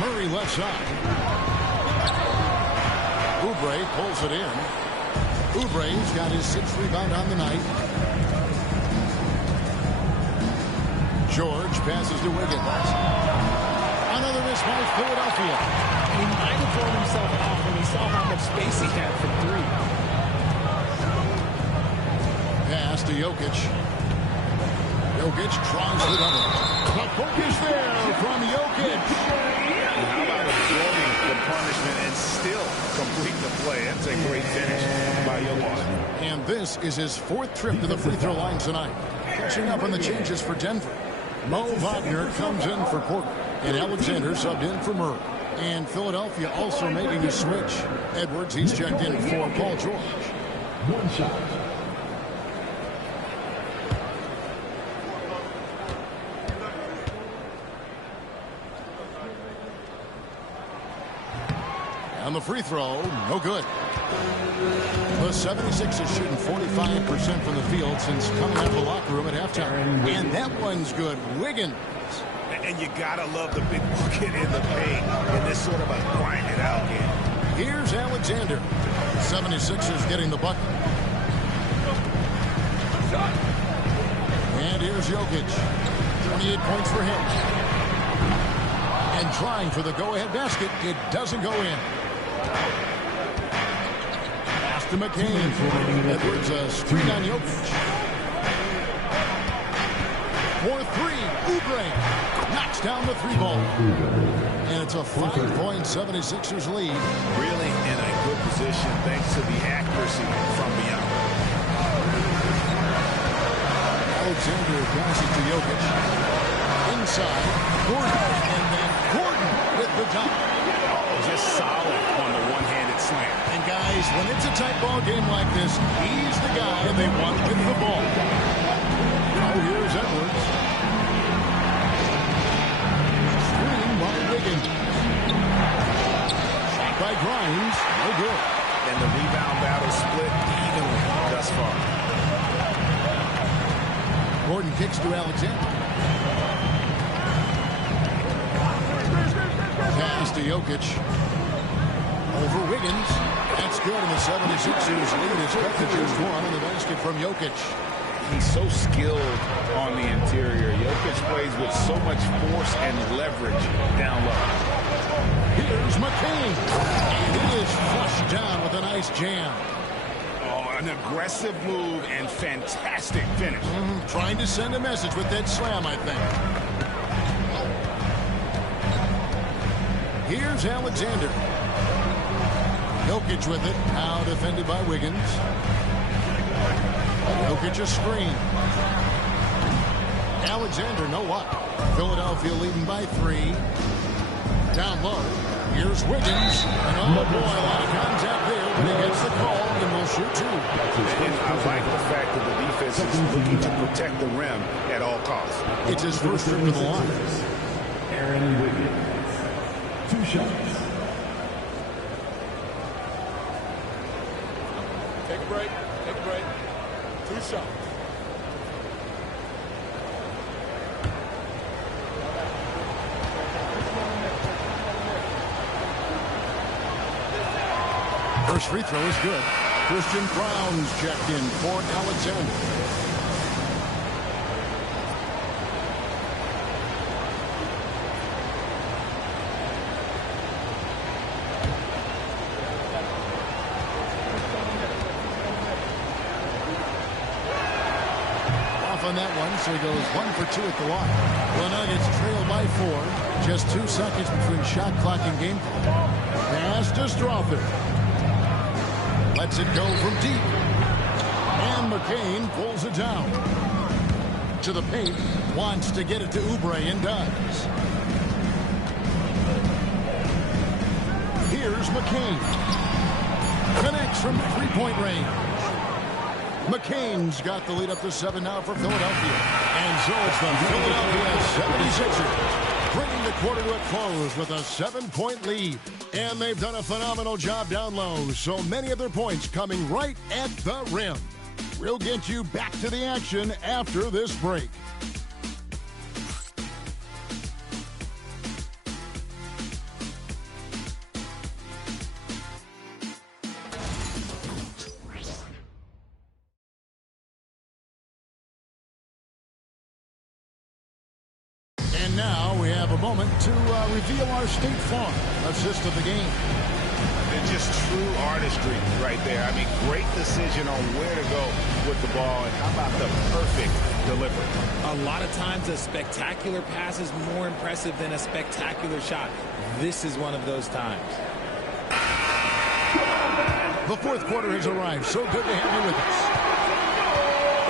Murray left side. Oubre pulls it in. Oubre's got his 6th rebound on the night. George passes to Wiggins. Another miss by Philadelphia. He might have thrown himself off when he saw how much space he had for 3. Pass to Jokic. Jokic tries the double. The focus there from Jokic. How about absorbing the punishment and still complete the play? That's a great finish by Jokic. And this is his 4th trip to the free throw line tonight. Catching up on the changes for Denver. Mo Wagner comes in for Porter. And Alexander subbed in for Murray. And Philadelphia also making a switch. Edwards, he's checked in for Paul George. 1 shot. On the free throw, no good. The 76ers shooting 45% from the field since coming out of the locker room at halftime. And that one's good. Wiggins. And you gotta love the big bucket in the paint in this sort of a grind it out game. Here's Alexander. The 76ers getting the bucket. And here's Jokic. 28 points for him. And trying for the go-ahead basket. It doesn't go in. Pass to McCain. Edwards a screen on Jokic. For 3, Oubre knocks down the 3-ball. And it's a 5-point 76ers lead. Really in a good position thanks to the accuracy from beyond. Alexander passes to Jokic. Inside, Gordon. And then Gordon with the dunk. Just solid on the one-handed slam. And guys, when it's a tight ball game like this, he's the guy they want with the ball. Now here's Edwards. Screen by Wiggins. Shot by Grimes. No good. And the rebound battle split evenly thus far. Gordon kicks to Alexander. Pass to Jokic. Over Wiggins. That's good, and the 76ers lead is cut to just 1 on the basket from Jokic. He's so skilled on the interior. Jokic plays with so much force and leverage down low. Here's McCain. And it is flushed down with a nice jam. Oh, an aggressive move and fantastic finish. Trying to send a message with that slam, I think. Here's Alexander. Jokic with it. Now defended by Wiggins. Jokic a screen. Alexander, no luck. Philadelphia leading by 3. Down low. Here's Wiggins. And oh boy, a lot of contact there, but he gets the call and will shoot 2. And I like the fact that the defense is looking to protect the rim at all costs. It's his first trip to the line. Aaron Wiggins. 2 shots. Take a break. Take a break. 2 shots. First free throw is good. Christian Brown's checked in for Alexander. Off on that one, so he goes 1 for 2 at the line. The Nuggets trail by 4. Just 2 seconds between shot clock and game clock. Pass to Strawther. Lets it go from deep. And McCain pulls it down. To the paint. Wants to get it to Oubre and does. Here's McCain. Connects from three-point range. McCain's got the lead up to 7 now for Philadelphia. And so it's the Philadelphia 76ers bringing the quarter to a close with a 7-point lead. And they've done a phenomenal job down low. So many of their points coming right at the rim. We'll get you back to the action after this break. And now we have a moment to reveal our State Farm assist of the game. And just true artistry right there. I mean, great decision on where to go with the ball. And how about the perfect delivery? A lot of times a spectacular pass is more impressive than a spectacular shot. This is one of those times. The fourth quarter has arrived. So good to have you with us.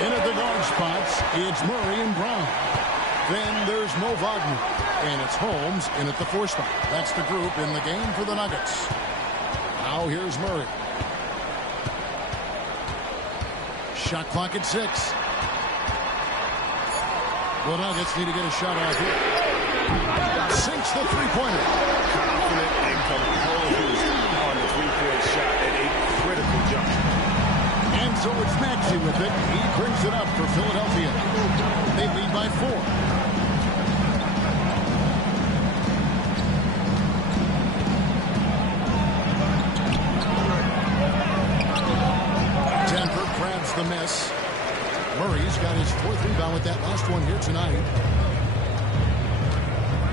In at the guard spots, it's Murray and Brown. Then there's Mo Wagner. And it's Holmes in at the 4 spot. That's the group in the game for the Nuggets. Now here's Murray. Shot clock at 6. The Nuggets need to get a shot off here. Sinks the three-pointer. Confident and composed on the three-point shot at a critical juncture. And so it's Maxey with it. He brings it up for Philadelphia. They lead by 4. The miss. Murray's got his 4th rebound with that last one here tonight.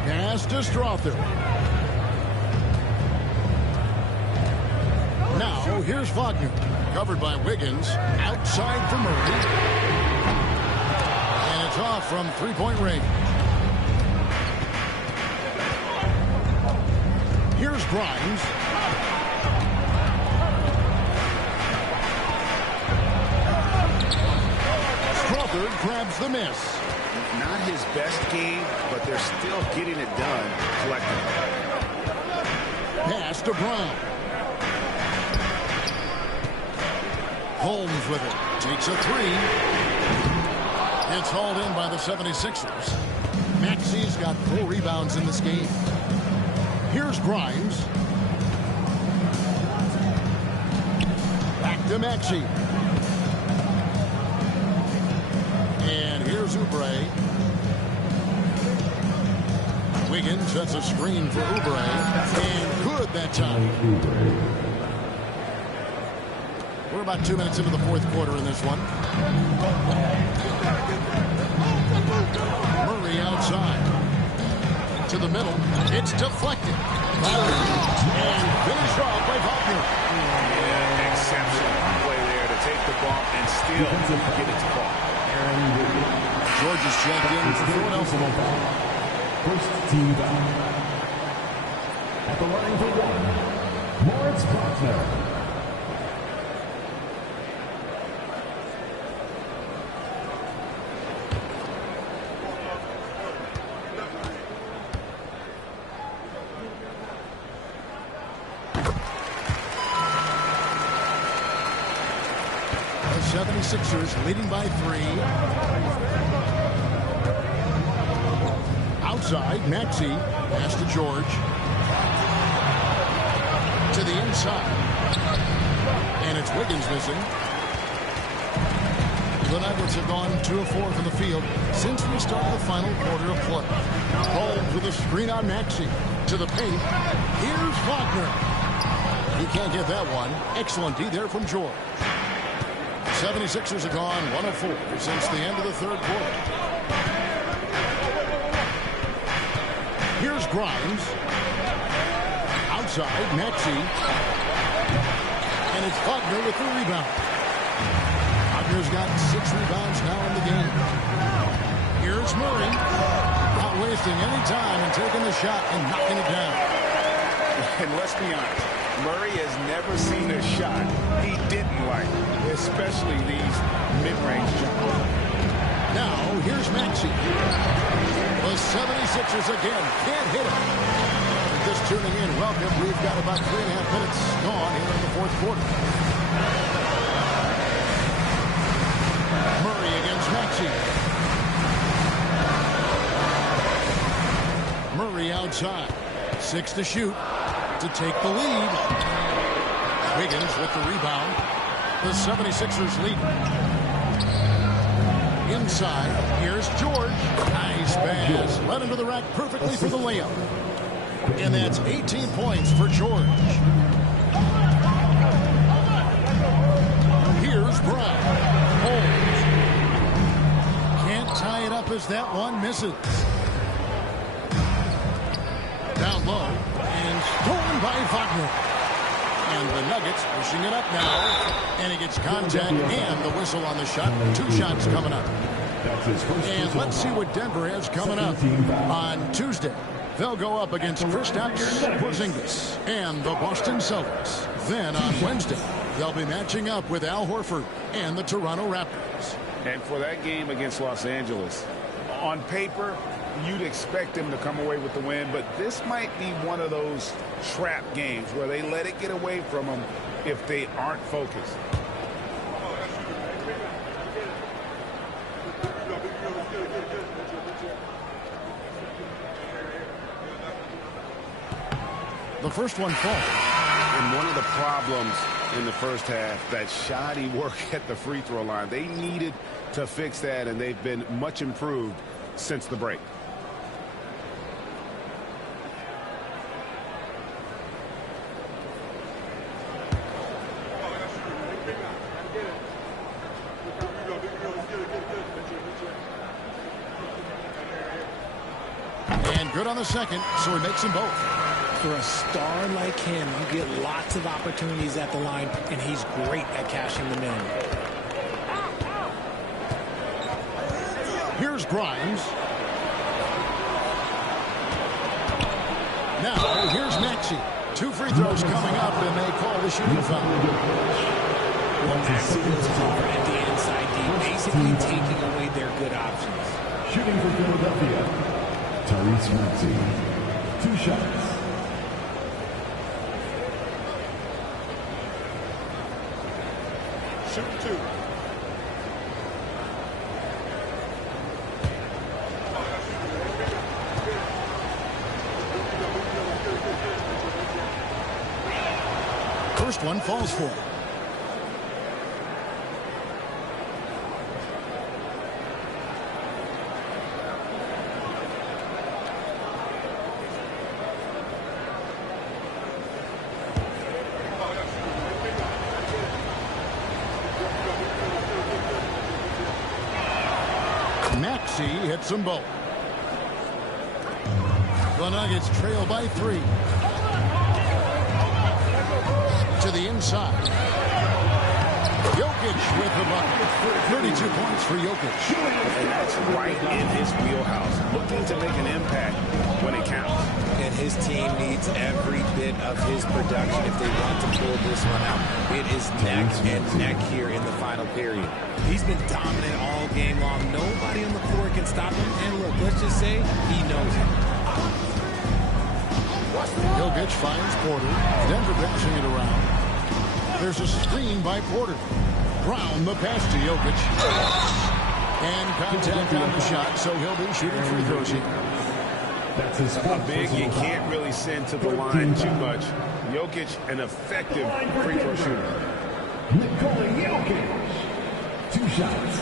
Pass to Strother. Now here's Wagner. Covered by Wiggins. Outside for Murray. And it's off from three-point range. Here's Grimes. Grabs the miss. Not his best game, but they're still getting it done collectively. Pass to Brown. Holmes with it. Takes a 3. It's hauled in by the 76ers. Maxey's got 4 rebounds in this game. Here's Grimes. Back to Maxey. And here's Oubre. Wiggins sets a screen for Oubre. And good that time. We're about 2 minutes into the fourth quarter in this one. Murray outside. To the middle. It's deflected. And finished off by Wagner. Yeah, exceptional play there to take the bump and still get it to fall. George is checked in for Philadelphia. First team foul. At the line for 1, Moritz Wagner. The 76ers leading by 3. Outside, Maxey. Pass to George. To the inside. And it's Wiggins missing. The Nuggets have gone 2 of 4 from the field since we started the final quarter of play. Holmes with a screen on Maxey. To the paint. Here's Wagner. He can't get that one. Excellent D there from George. 76ers have gone 1 of 4 since the end of the third quarter. Here's Grimes. Outside, Maxey. And it's Wagner with the rebound. Wagner's got 6 rebounds now in the game. Here's Murray. Not wasting any time and taking the shot and knocking it down. And let's be honest, Murray has never seen a shot he didn't like, especially these mid-range shots. Now, here's Maxey. The 76ers again can't hit it. Just tuning in, welcome. We've got about 3.5 minutes gone here in the fourth quarter. Murray against Maxey. Murray outside. 6 to shoot to take the lead. Wiggins with the rebound. The 76ers lead. Inside, here's George. Nice pass. Led into the rack perfectly for the layup. And that's 18 points for George. Here's Brown. Holds. Can't tie it up as that one misses. Down low. And stolen by Wagner. And the Nuggets pushing it up now. And he gets contact and the whistle on the shot. 2 shots coming up. And let's see what Denver has coming up on Tuesday. They'll go up against Kristaps Porzingis and the Boston Celtics. Then on Wednesday, they'll be matching up with Al Horford and the Toronto Raptors. And for that game against Los Angeles, on paper, you'd expect them to come away with the win, but this might be one of those trap games where they let it get away from them if they aren't focused. The first one falls. And one of the problems in the first half, that shoddy work at the free throw line. They needed to fix that, and they've been much improved since the break. And good on the second, so he makes them both. For a star like him, you get lots of opportunities at the line, and he's great at cashing them in. Here's Grimes. Now, here's Maxey. 2 free throws coming up, and they call the shooting foul. Well, Maxey goes over at the inside deep, basically taking away their good options. Shooting for Philadelphia, Tyrese Maxey. 2 shots. Shoot 2. First one falls for him. Maxey hits them both. The Nuggets trail by 3. To the inside. Jokic with the bucket. 32 points for Jokic. And that's right in his wheelhouse. Looking to make an impact when it counts. And his team needs every bit of his production if they want to pull this one out. It is neck and neck here in the final period. He's been dominant all game long. Nobody on the floor can stop him. And look, let's just say he knows it. Jokic finds Porter. Denver passing it around. There's a screen by Porter. Brown the pass to Jokic. And contact on the shot, so he'll be shooting free throws here. That's his A big you can't really send to the line too much. Jokic, an effective free throw shooter. Nikola Jokic. 2 shots.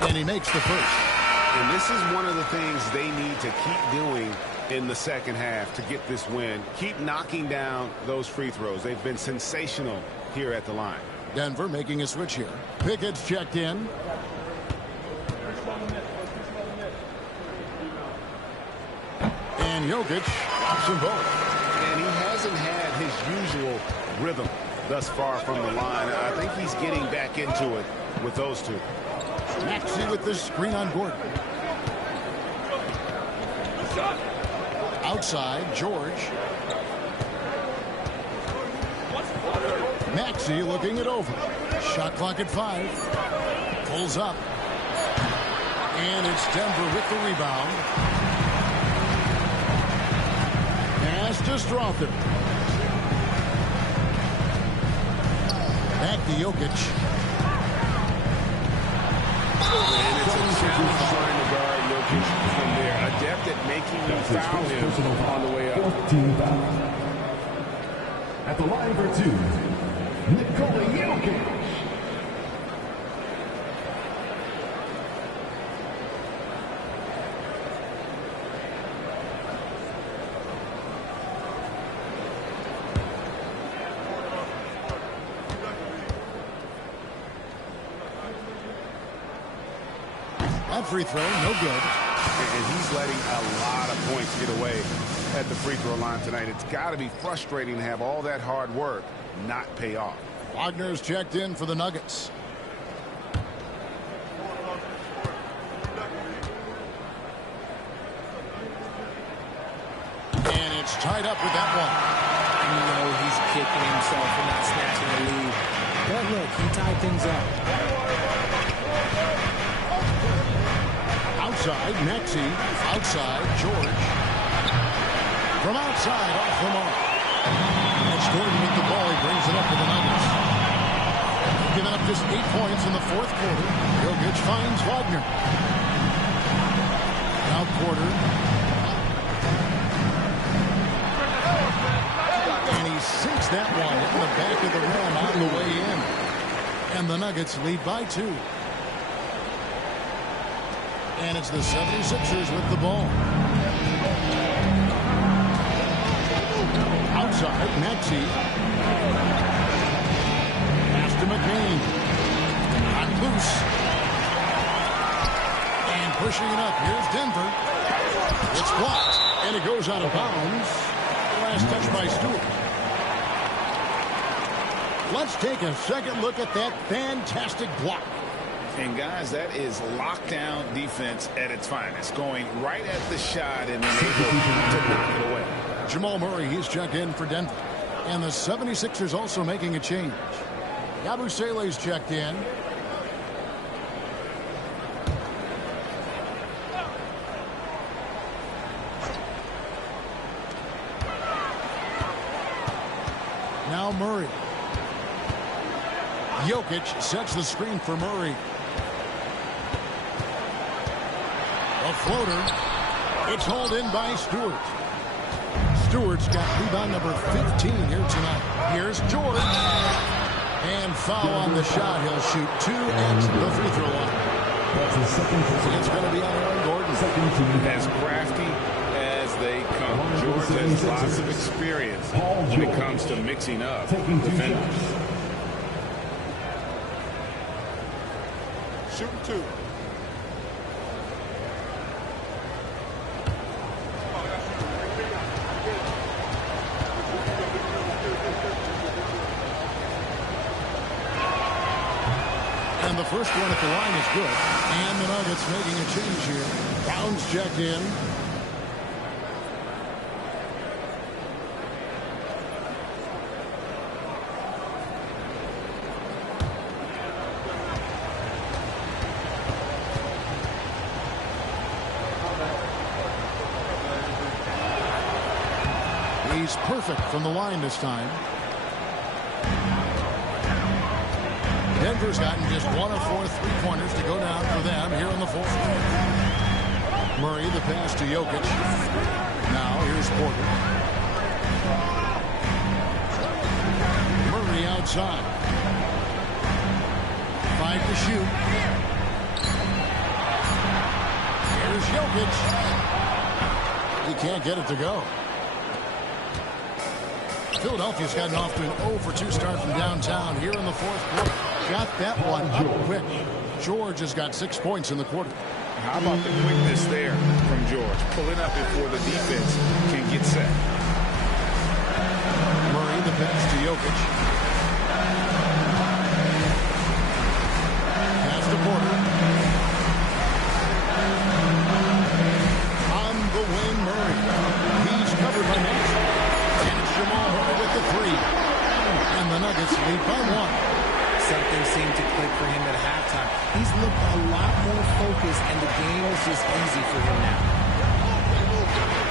And he makes the first. And this is one of the things they need to keep doing in the second half to get this win. Keep knocking down those free throws. They've been sensational here at the line. Denver making a switch here. Pickett's checked in. And Jokic drops them both. And he hasn't had his usual rhythm thus far from the line. I think he's getting back into it with those two. Maxey with the screen on Gordon. Outside, George. Maxey looking it over. Shot clock at 5. Pulls up. And it's Denver with the rebound. Pass to Strother. Back to Jokic. And it's a challenge trying to guard Jokic from there. Adept at making them foul him on the way up. 14 foul. At the line for 2, Nikola Jokic. That free throw, no good. And he's letting a lot of points get away at the free throw line tonight. It's got to be frustrating to have all that hard work not pay off. Wagner's checked in for the Nuggets. And it's tied up with that one. You know he's kicking himself for not snatching the lead. But look, he tied things up. Outside, Maxey. Outside, George. From outside, off the mark. It's Gordon with the ball. He brings it up for the Nuggets. Giving up just 8 points in the fourth quarter. Jokic finds Wagner. Now Porter. And he sinks that one in the back of the rim on the way in. And the Nuggets lead by 2. And it's the 76ers with the ball. Outside, Maxey. Pass to McCain. Not loose. And pushing it up. Here's Denver. It's blocked. And it goes out of bounds. Last touch by Stewart. Let's take a second look at that fantastic block. And guys, that is lockdown defense at its finest, going right at the shot and then able to knock it away. Jamal Murray, he's checked in for Denver. And the 76ers also making a change. Yabusele's checked in. Now Murray. Jokic sets the screen for Murray. A floater. It's hauled in by Stewart. Stewart's got rebound number 15 here tonight. Here's George. And foul on the shot. He'll shoot 2 at the free throw line. That's his second. It's going to be on Aaron Gordon. As crafty as they come. George has lots of experience when it comes to mixing up defenders. Shooting 2. And the first one at the line is good. And the Nuggets making a change here. Brown's checked in. He's perfect from the line this time. Denver's gotten just 1 of 4 3-pointers to go down for them here in the fourth. Murray, the pass to Jokic. Now here's Porter. Murray outside. 5 to shoot. Here's Jokic. He can't get it to go. Philadelphia's gotten off to an 0 for 2 start from downtown here in the fourth quarter. Got that one up quick. George has got 6 points in the quarter. How about the quickness there from George? Pulling up before the defense can get set. Murray, the pass to Jokic. Pass to Porter. On the wing, Murray. He's covered by Maxey. And it's Jamal Murray with the 3. And the Nuggets Nuggets lead by 1. Something seemed to click for him at halftime. He's looked a lot more focused, and the game is just easy for him now.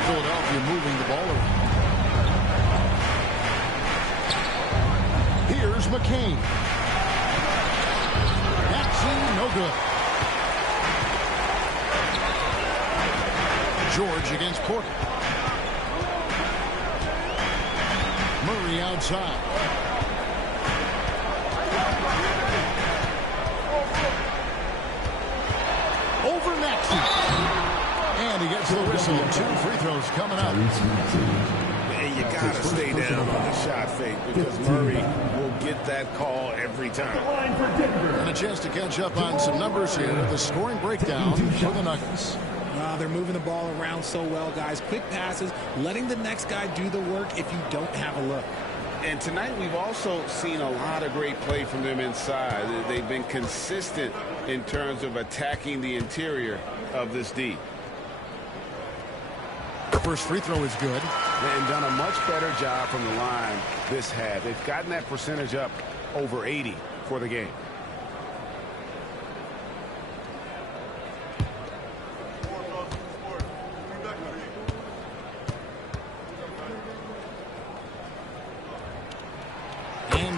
Philadelphia moving the ball around. Here's McCain. Maxey, no good. George against Porter. Murray outside. Over Maxey. And he gets the whistle. 2 free throws coming up. And you got to stay down on the shot fake because Murray will get that call every time. And a chance to catch up on some numbers here. The scoring breakdown for the Nuggets. They're moving the ball around so well, guys. Quick passes, letting the next guy do the work if you don't have a look. And tonight we've also seen a lot of great play from them inside. They've been consistent in terms of attacking the interior of this D. The first free throw is good. And done a much better job from the line this half. They've gotten that percentage up over 80 for the game.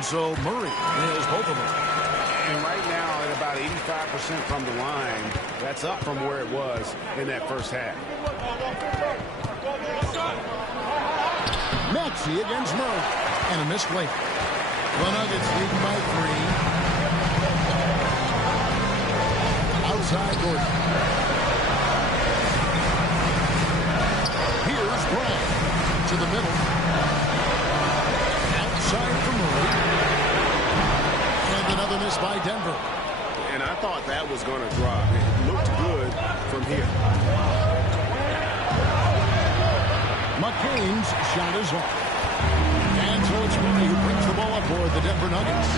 So Murray nails both of them. And right now at about 85% from the line, that's up from where it was in that first half. Maxey against Murray. And a missed late. The Nuggets lead by 3. Outside Gordon. Here's Bryant to the middle. Outside for Murray. Another miss by Denver. And I thought that was going to drop. It looked good from here. McCain's shot is off. And so it's Murray who brings the ball up for the Denver Nuggets.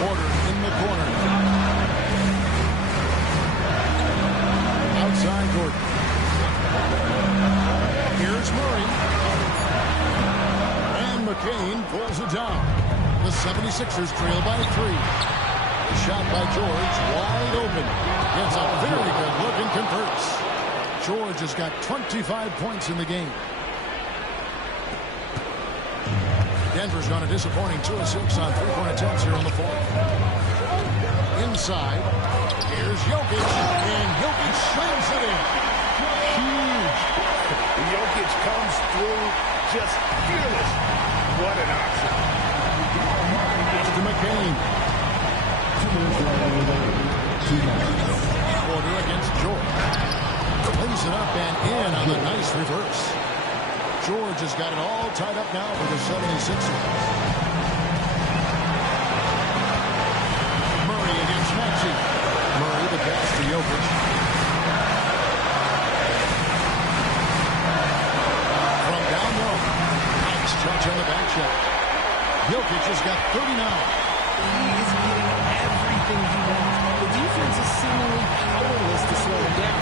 Porter in the corner. Outside Gordon. Here's Murray. McCain pulls it down. The 76ers trail by 3. The shot by George, wide open. Gets a very good look and converts. George has got 25 points in the game. Denver's gone a disappointing 2 of 6 on 3-point attempts here on the fourth. Inside, here's Jokic, and Jokic slams it in. Huge. Jokic comes through just fearless. What an option. It's to McCain. Porter against George. Lays it up and in on the nice reverse. George has got it all tied up now for the 76ers. Murray against Maxey. Murray the pass to Jokic. From down low. Nice touch on the back shot. Jokic has got 39. He is getting everything he wants. The defense is seemingly powerless to slow him down.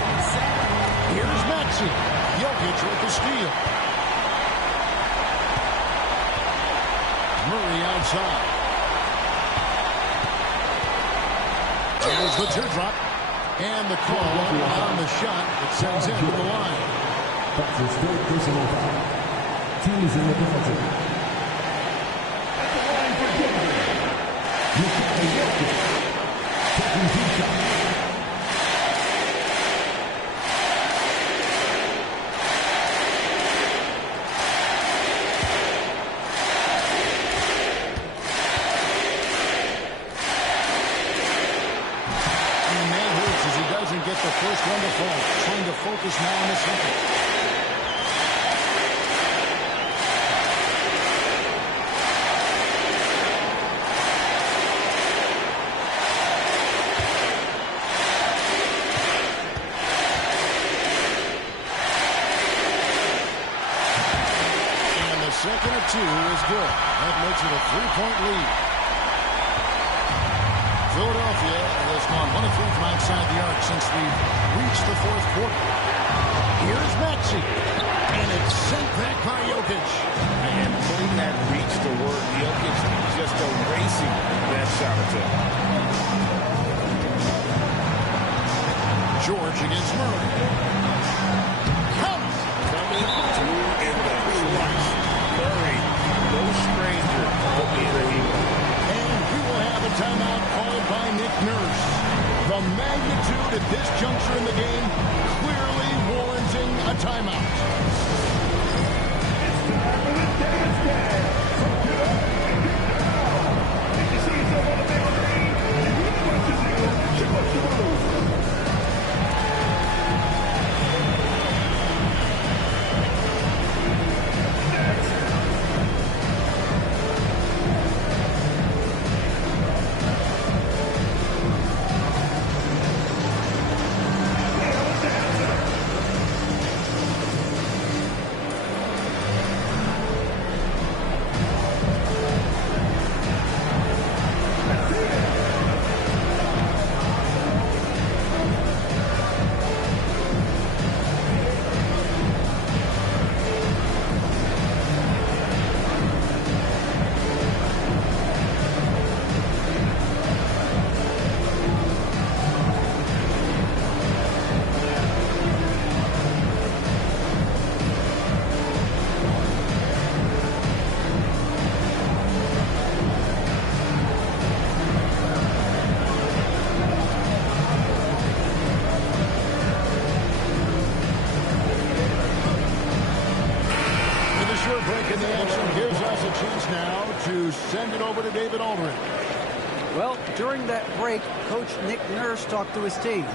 Here's Maxey. Jokic with the steal. Murray outside. There's the teardrop. And the call on the shot that sends him to the line. That's his third personal foul. Teams in the penalty. At the line for Denver. Taking 2 shots. Get the first one to fall. Trying to focus now on the second. And the second of 2 is good. That makes it a 3-point lead. Philadelphia has gone 1 of 3 from outside the arc since we've reached the fourth quarter. Here's Maxey. And it's sent back by Jokic. Jokic. And putting that reach to work, Jokic just erasing that shot attempt. George against Murray. Count. Coming through in the clutch. Murray, no stranger to being a hero. And we will have a timeout called by Nick Nurse. The magnitude at this juncture in the game clearly warranting a timeout. It's time for the dance game. So get up and get down. If you see yourself on the big screen, you know what to do. Show us your moves. Send it over to David Aldridge. Well, during that break, Coach Nick Nurse talked to his team.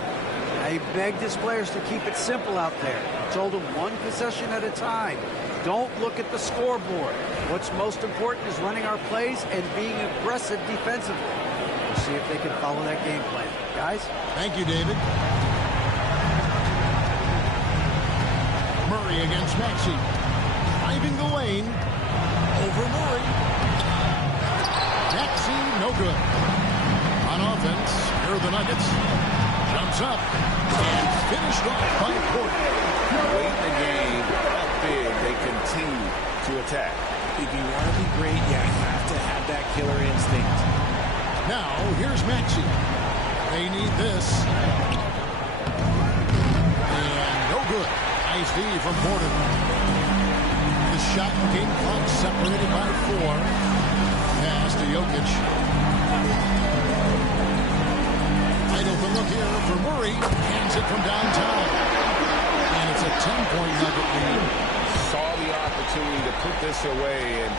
He begged his players to keep it simple out there. Told them one possession at a time. Don't look at the scoreboard. What's most important is running our plays and being aggressive defensively. We'll see if they can follow that game plan. Guys? Thank you, David. Murray against Maxey. Driving the lane. Over Murray. Maxey, no good. On offense, here are the Nuggets. Jumps up and finished off by Porter. Late in the game, up big, they continue to attack. If you want to be great, you have to have that killer instinct. Now, here's Maxey. They need this. And no good. Nice D from Porter. The shot game clock separated by 4. Pass to Jokic. Wide open look here for Murray. Hands it from downtown. And it's a 10-point Nugget lead. Saw the opportunity to put this away and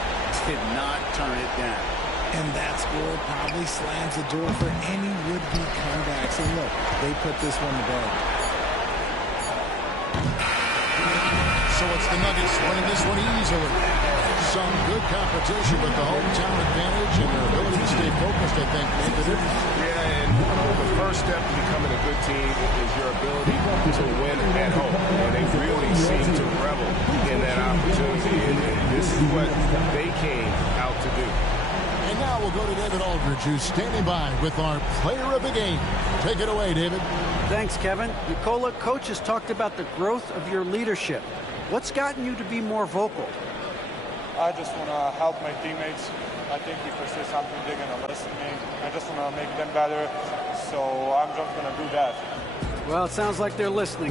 did not turn it down. And that score probably slams the door for any would-be comebacks. And look, they put this one to bed. So it's the Nuggets winning this one easily. Some good competition, but the hometown advantage and their ability to stay focused, I think, made the difference. Yeah, and the first step to becoming a good team is your ability to win at home. And they really seem to revel in that opportunity. And this is what they came out to do. And now we'll go to David Aldridge, who's standing by with our player of the game. Take it away, David. Thanks, Kevin. Nikola, coach has talked about the growth of your leadership. What's gotten you to be more vocal? I just want to help my teammates. I think if I say something, they're going to listen to me. I just want to make them better, so I'm just going to do that. Well, it sounds like they're listening.